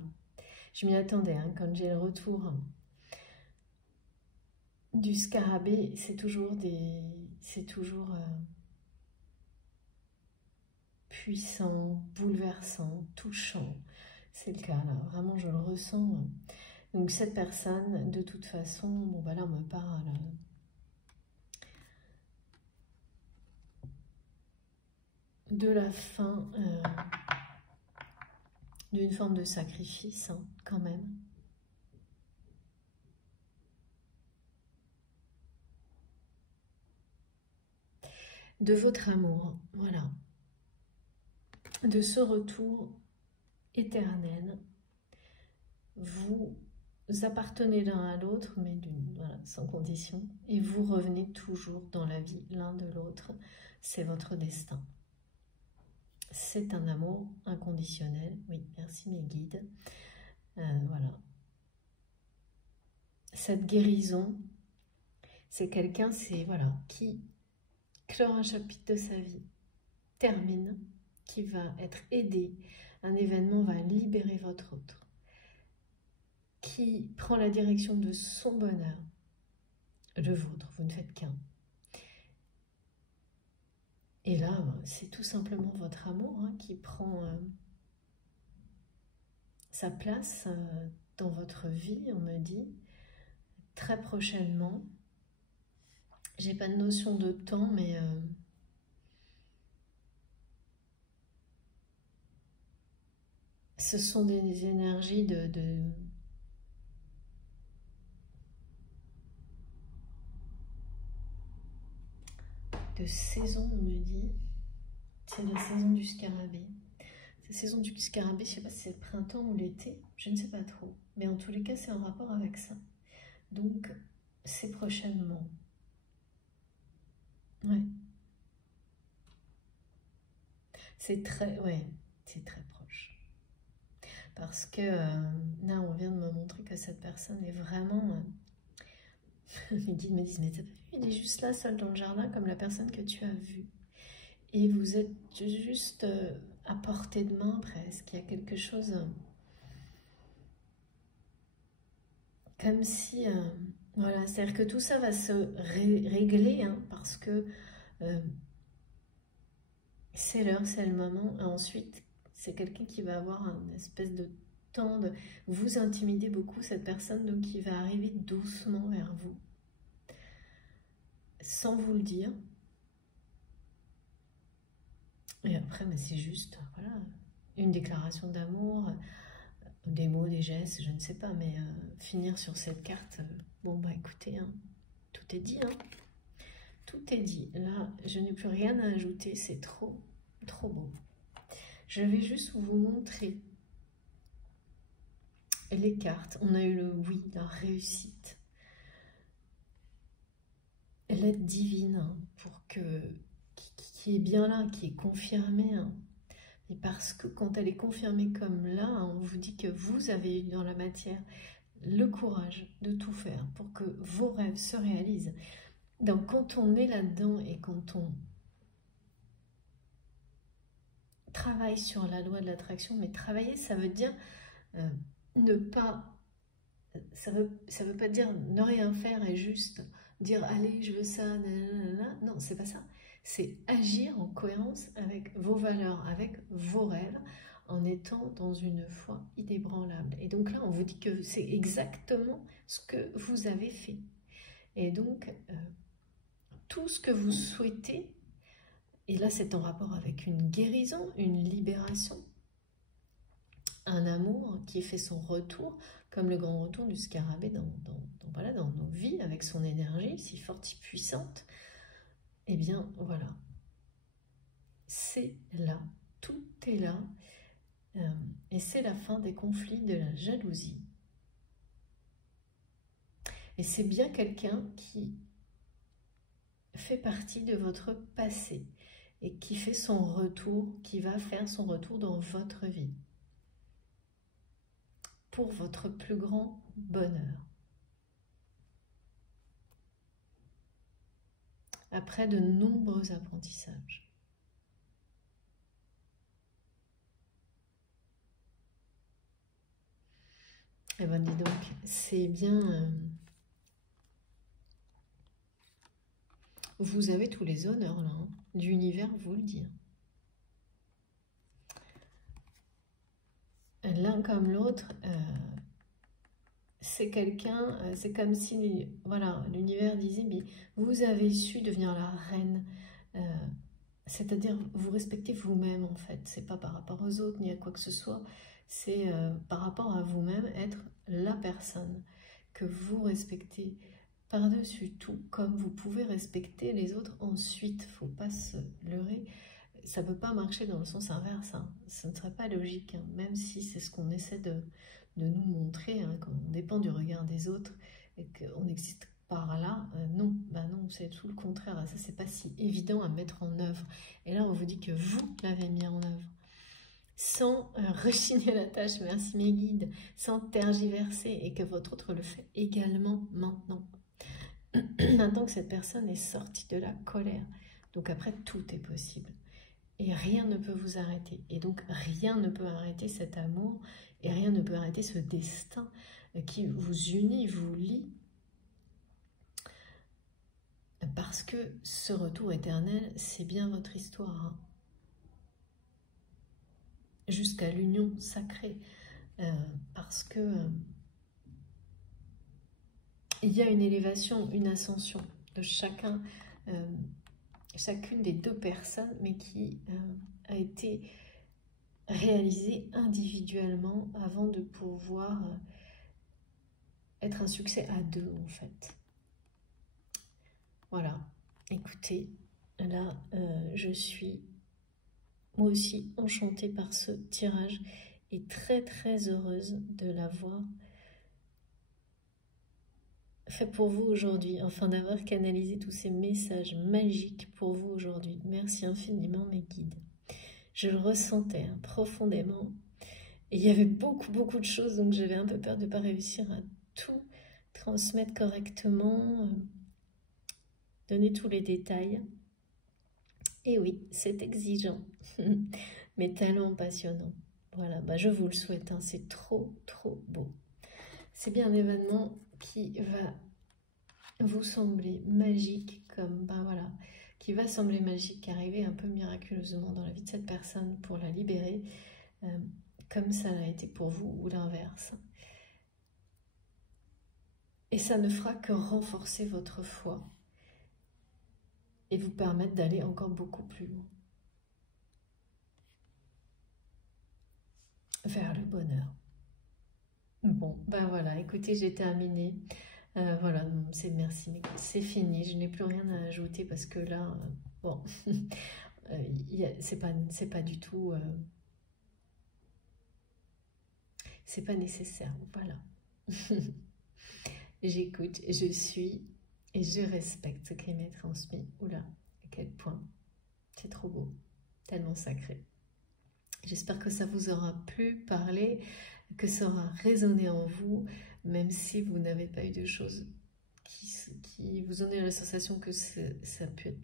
Je m'y attendais hein, quand j'ai le retour du scarabée, c'est toujours puissant, bouleversant, touchant. C'est le cas là, vraiment je le ressens. Donc cette personne, de toute façon, bon bah là on me parle de la fin d'une forme de sacrifice hein, quand même. De votre amour, voilà. De ce retour éternel. Vous appartenez l'un à l'autre, mais voilà, sans condition. Et vous revenez toujours dans la vie l'un de l'autre. C'est votre destin. C'est un amour inconditionnel. Oui, merci mes guides. Voilà. Cette guérison, c'est quelqu'un, voilà, qui clore un chapitre de sa vie, termine, qui va être aidé. Un événement va libérer votre autre, qui prend la direction de son bonheur, le vôtre, vous ne faites qu'un. Et là, c'est tout simplement votre amour hein, qui prend sa place dans votre vie, on me dit, très prochainement. J'ai pas de notion de temps, mais ce sont des énergies de saison, on me dit. C'est la saison du scarabée. La saison du scarabée, je ne sais pas si c'est le printemps ou l'été, je ne sais pas trop. Mais en tous les cas, c'est en rapport avec ça. Donc, c'est prochainement. Ouais. C'est très proche. Parce que là, on vient de me montrer que cette personne est vraiment... mes guides me disent, mais t'as pas vu, il est juste là, seul dans le jardin, comme la personne que tu as vue. Et vous êtes juste à portée de main presque. Il y a quelque chose comme si... voilà, c'est-à-dire que tout ça va se régler hein, parce que c'est l'heure, c'est le moment. Et ensuite, c'est quelqu'un qui va avoir une espèce de temps de... Vous intimidez beaucoup cette personne, donc qui va arriver doucement vers vous. Sans vous le dire. Et après, c'est juste, voilà, une déclaration d'amour, des mots, des gestes, je ne sais pas, mais finir sur cette carte, bon bah écoutez, hein, tout est dit, hein, tout est dit. Là, je n'ai plus rien à ajouter, c'est trop beau. Je vais juste vous montrer les cartes. On a eu le oui, la réussite, l'aide divine, hein, pour qui est bien là, qui est confirmée, hein. Et parce que quand elle est confirmée comme là, hein, on vous dit que vous avez eu dans la matière le courage de tout faire pour que vos rêves se réalisent. Donc quand on est là-dedans et quand on travaille sur la loi de l'attraction, mais travailler, ça veut dire ne pas... Ça veut pas dire ne rien faire et juste dire allez je veux ça, nanana. Non, c'est pas ça. C'est agir en cohérence avec vos valeurs, avec vos rêves, en étant dans une foi inébranlable. Et donc là, on vous dit que c'est exactement ce que vous avez fait. Et donc, tout ce que vous souhaitez, et là c'est en rapport avec une guérison, une libération, un amour qui fait son retour, comme le grand retour du scarabée voilà, dans nos vies, avec son énergie si forte, si puissante. Eh bien, voilà. C'est là, tout est là. Et c'est la fin des conflits, de la jalousie. Et c'est bien quelqu'un qui fait partie de votre passé et qui fait son retour, qui va faire son retour dans votre vie pour votre plus grand bonheur. Après de nombreux apprentissages. Eh bien, dis donc, c'est bien... vous avez tous les honneurs, là, hein. L'univers vous le dit. L'un comme l'autre, c'est quelqu'un, c'est comme si, voilà, l'univers disait, mais vous avez su devenir la reine, c'est-à-dire vous respectez vous-même en fait, c'est pas par rapport aux autres ni à quoi que ce soit, c'est par rapport à vous-même, être la personne que vous respectez par-dessus tout, comme vous pouvez respecter les autres ensuite, faut pas se leurrer. Ça ne peut pas marcher dans le sens inverse, hein. Ce ne serait pas logique, hein. Même si c'est ce qu'on essaie de nous montrer, hein, quand on dépend du regard des autres et qu'on existe par là, non, bah non, c'est tout le contraire. Ça, c'est pas si évident à mettre en œuvre. Et là, on vous dit que vous l'avez mis en œuvre. Sans rechigner la tâche, merci mes guides, sans tergiverser, et que votre autre le fait également maintenant. Maintenant que cette personne est sortie de la colère. Donc après, tout est possible. Et rien ne peut vous arrêter. Et donc, rien ne peut arrêter cet amour. Et rien ne peut arrêter ce destin qui vous unit, vous lie. Parce que ce retour éternel, c'est bien votre histoire. Hein. Jusqu'à l'union sacrée. Parce que il y a une élévation, une ascension de chacune des deux personnes, mais qui a été réalisée individuellement avant de pouvoir être un succès à deux, en fait. Voilà, écoutez, là, je suis moi aussi enchantée par ce tirage et très très heureuse de l'avoir fait pour vous aujourd'hui, enfin d'avoir canalisé tous ces messages magiques pour vous aujourd'hui. Merci infiniment mes guides. Je le ressentais hein, profondément. Et il y avait beaucoup de choses, donc j'avais un peu peur de ne pas réussir à tout transmettre correctement, donner tous les détails. Et oui, c'est exigeant, mais tellement passionnant. Voilà, bah je vous le souhaite, hein, c'est trop beau. C'est bien un événement qui va vous sembler magique, comme, ben voilà, qui va sembler magique, arriver un peu miraculeusement dans la vie de cette personne pour la libérer, comme ça l'a été pour vous, ou l'inverse. Et ça ne fera que renforcer votre foi et vous permettre d'aller encore beaucoup plus loin. Vers le bonheur. Bon, ben voilà, écoutez, j'ai terminé. Voilà, c'est merci, mais c'est fini. Je n'ai plus rien à ajouter parce que là, bon, c'est pas du tout, c'est pas nécessaire. Voilà. J'écoute, je suis et je respecte ce qui m'est transmis. Oula, à quel point c'est trop beau, tellement sacré. J'espère que ça vous aura plu, parlé, que ça aura résonné en vous, même si vous n'avez pas eu de choses qui vous ont donné la sensation que ça peut être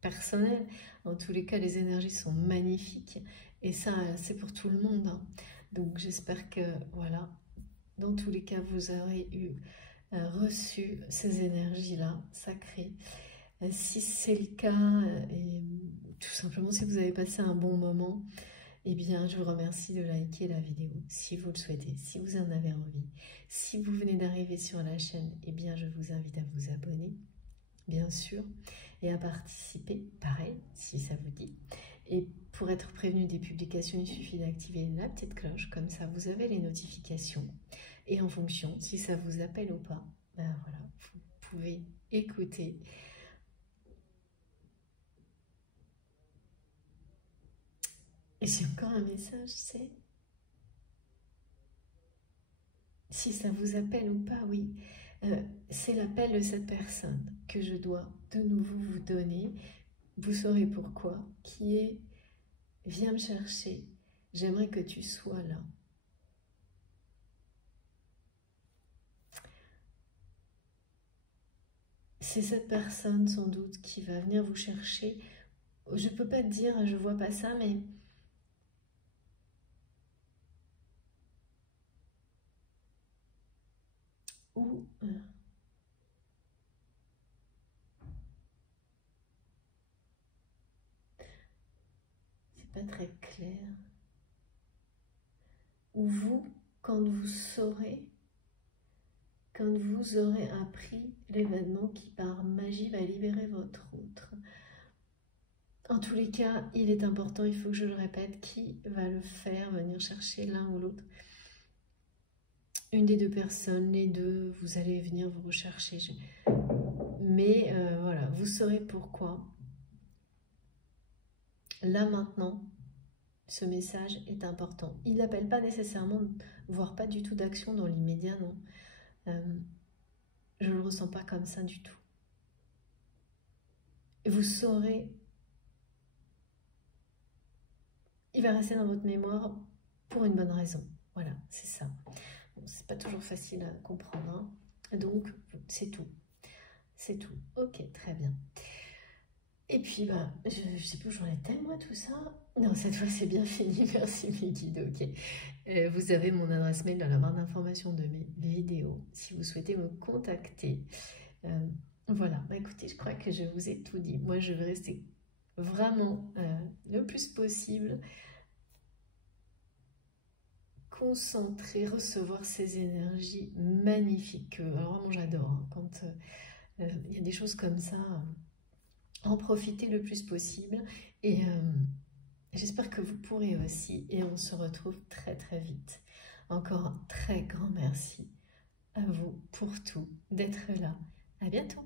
personnel. En tous les cas, les énergies sont magnifiques et ça, c'est pour tout le monde. Hein. Donc j'espère que, voilà, dans tous les cas, vous aurez reçu ces énergies-là sacrées. Si c'est le cas, et tout simplement si vous avez passé un bon moment, eh bien, je vous remercie de liker la vidéo si vous le souhaitez, si vous en avez envie. Si vous venez d'arriver sur la chaîne, eh bien, je vous invite à vous abonner, bien sûr, et à participer, pareil, si ça vous dit. Et pour être prévenu des publications, il suffit d'activer la petite cloche, comme ça vous avez les notifications. Et en fonction, si ça vous appelle ou pas, ben voilà, vous pouvez écouter. Et j'ai encore un message, c'est si ça vous appelle ou pas, oui. C'est l'appel de cette personne que je dois de nouveau vous donner. Vous saurez pourquoi. Qui est, viens me chercher. J'aimerais que tu sois là. C'est cette personne sans doute qui va venir vous chercher. Je peux pas te dire, je vois pas ça, mais ou c'est pas très clair. Ou vous, quand vous saurez, quand vous aurez appris l'événement qui par magie va libérer votre autre. En tous les cas, il est important, il faut que je le répète, qui va le faire, venir chercher l'un ou l'autre. Une des deux personnes, les deux, vous allez venir vous rechercher. Mais voilà, vous saurez pourquoi. Là maintenant, ce message est important. Il n'appelle pas nécessairement, voire pas du tout d'action dans l'immédiat, non. Je ne le ressens pas comme ça du tout. Vous saurez, il va rester dans votre mémoire pour une bonne raison. Voilà, c'est ça. Bon, c'est pas toujours facile à comprendre, hein. Donc c'est tout. C'est tout. Ok, très bien. Et puis, bah, je sais plus où j'en étais, moi, tout ça. Non, cette fois, c'est bien fini. Merci, mes guides. Ok. Vous avez mon adresse mail dans la barre d'information de mes vidéos, si vous souhaitez me contacter. Voilà. Bah, écoutez, je crois que je vous ai tout dit. Moi, je vais rester vraiment le plus possible concentrée, recevoir ces énergies magnifiques. Alors, vraiment, j'adore, hein, quand il y a des choses comme ça. En profiter le plus possible et j'espère que vous pourrez aussi et on se retrouve très très vite. Encore un très grand merci à vous pour tout, d'être là. À bientôt.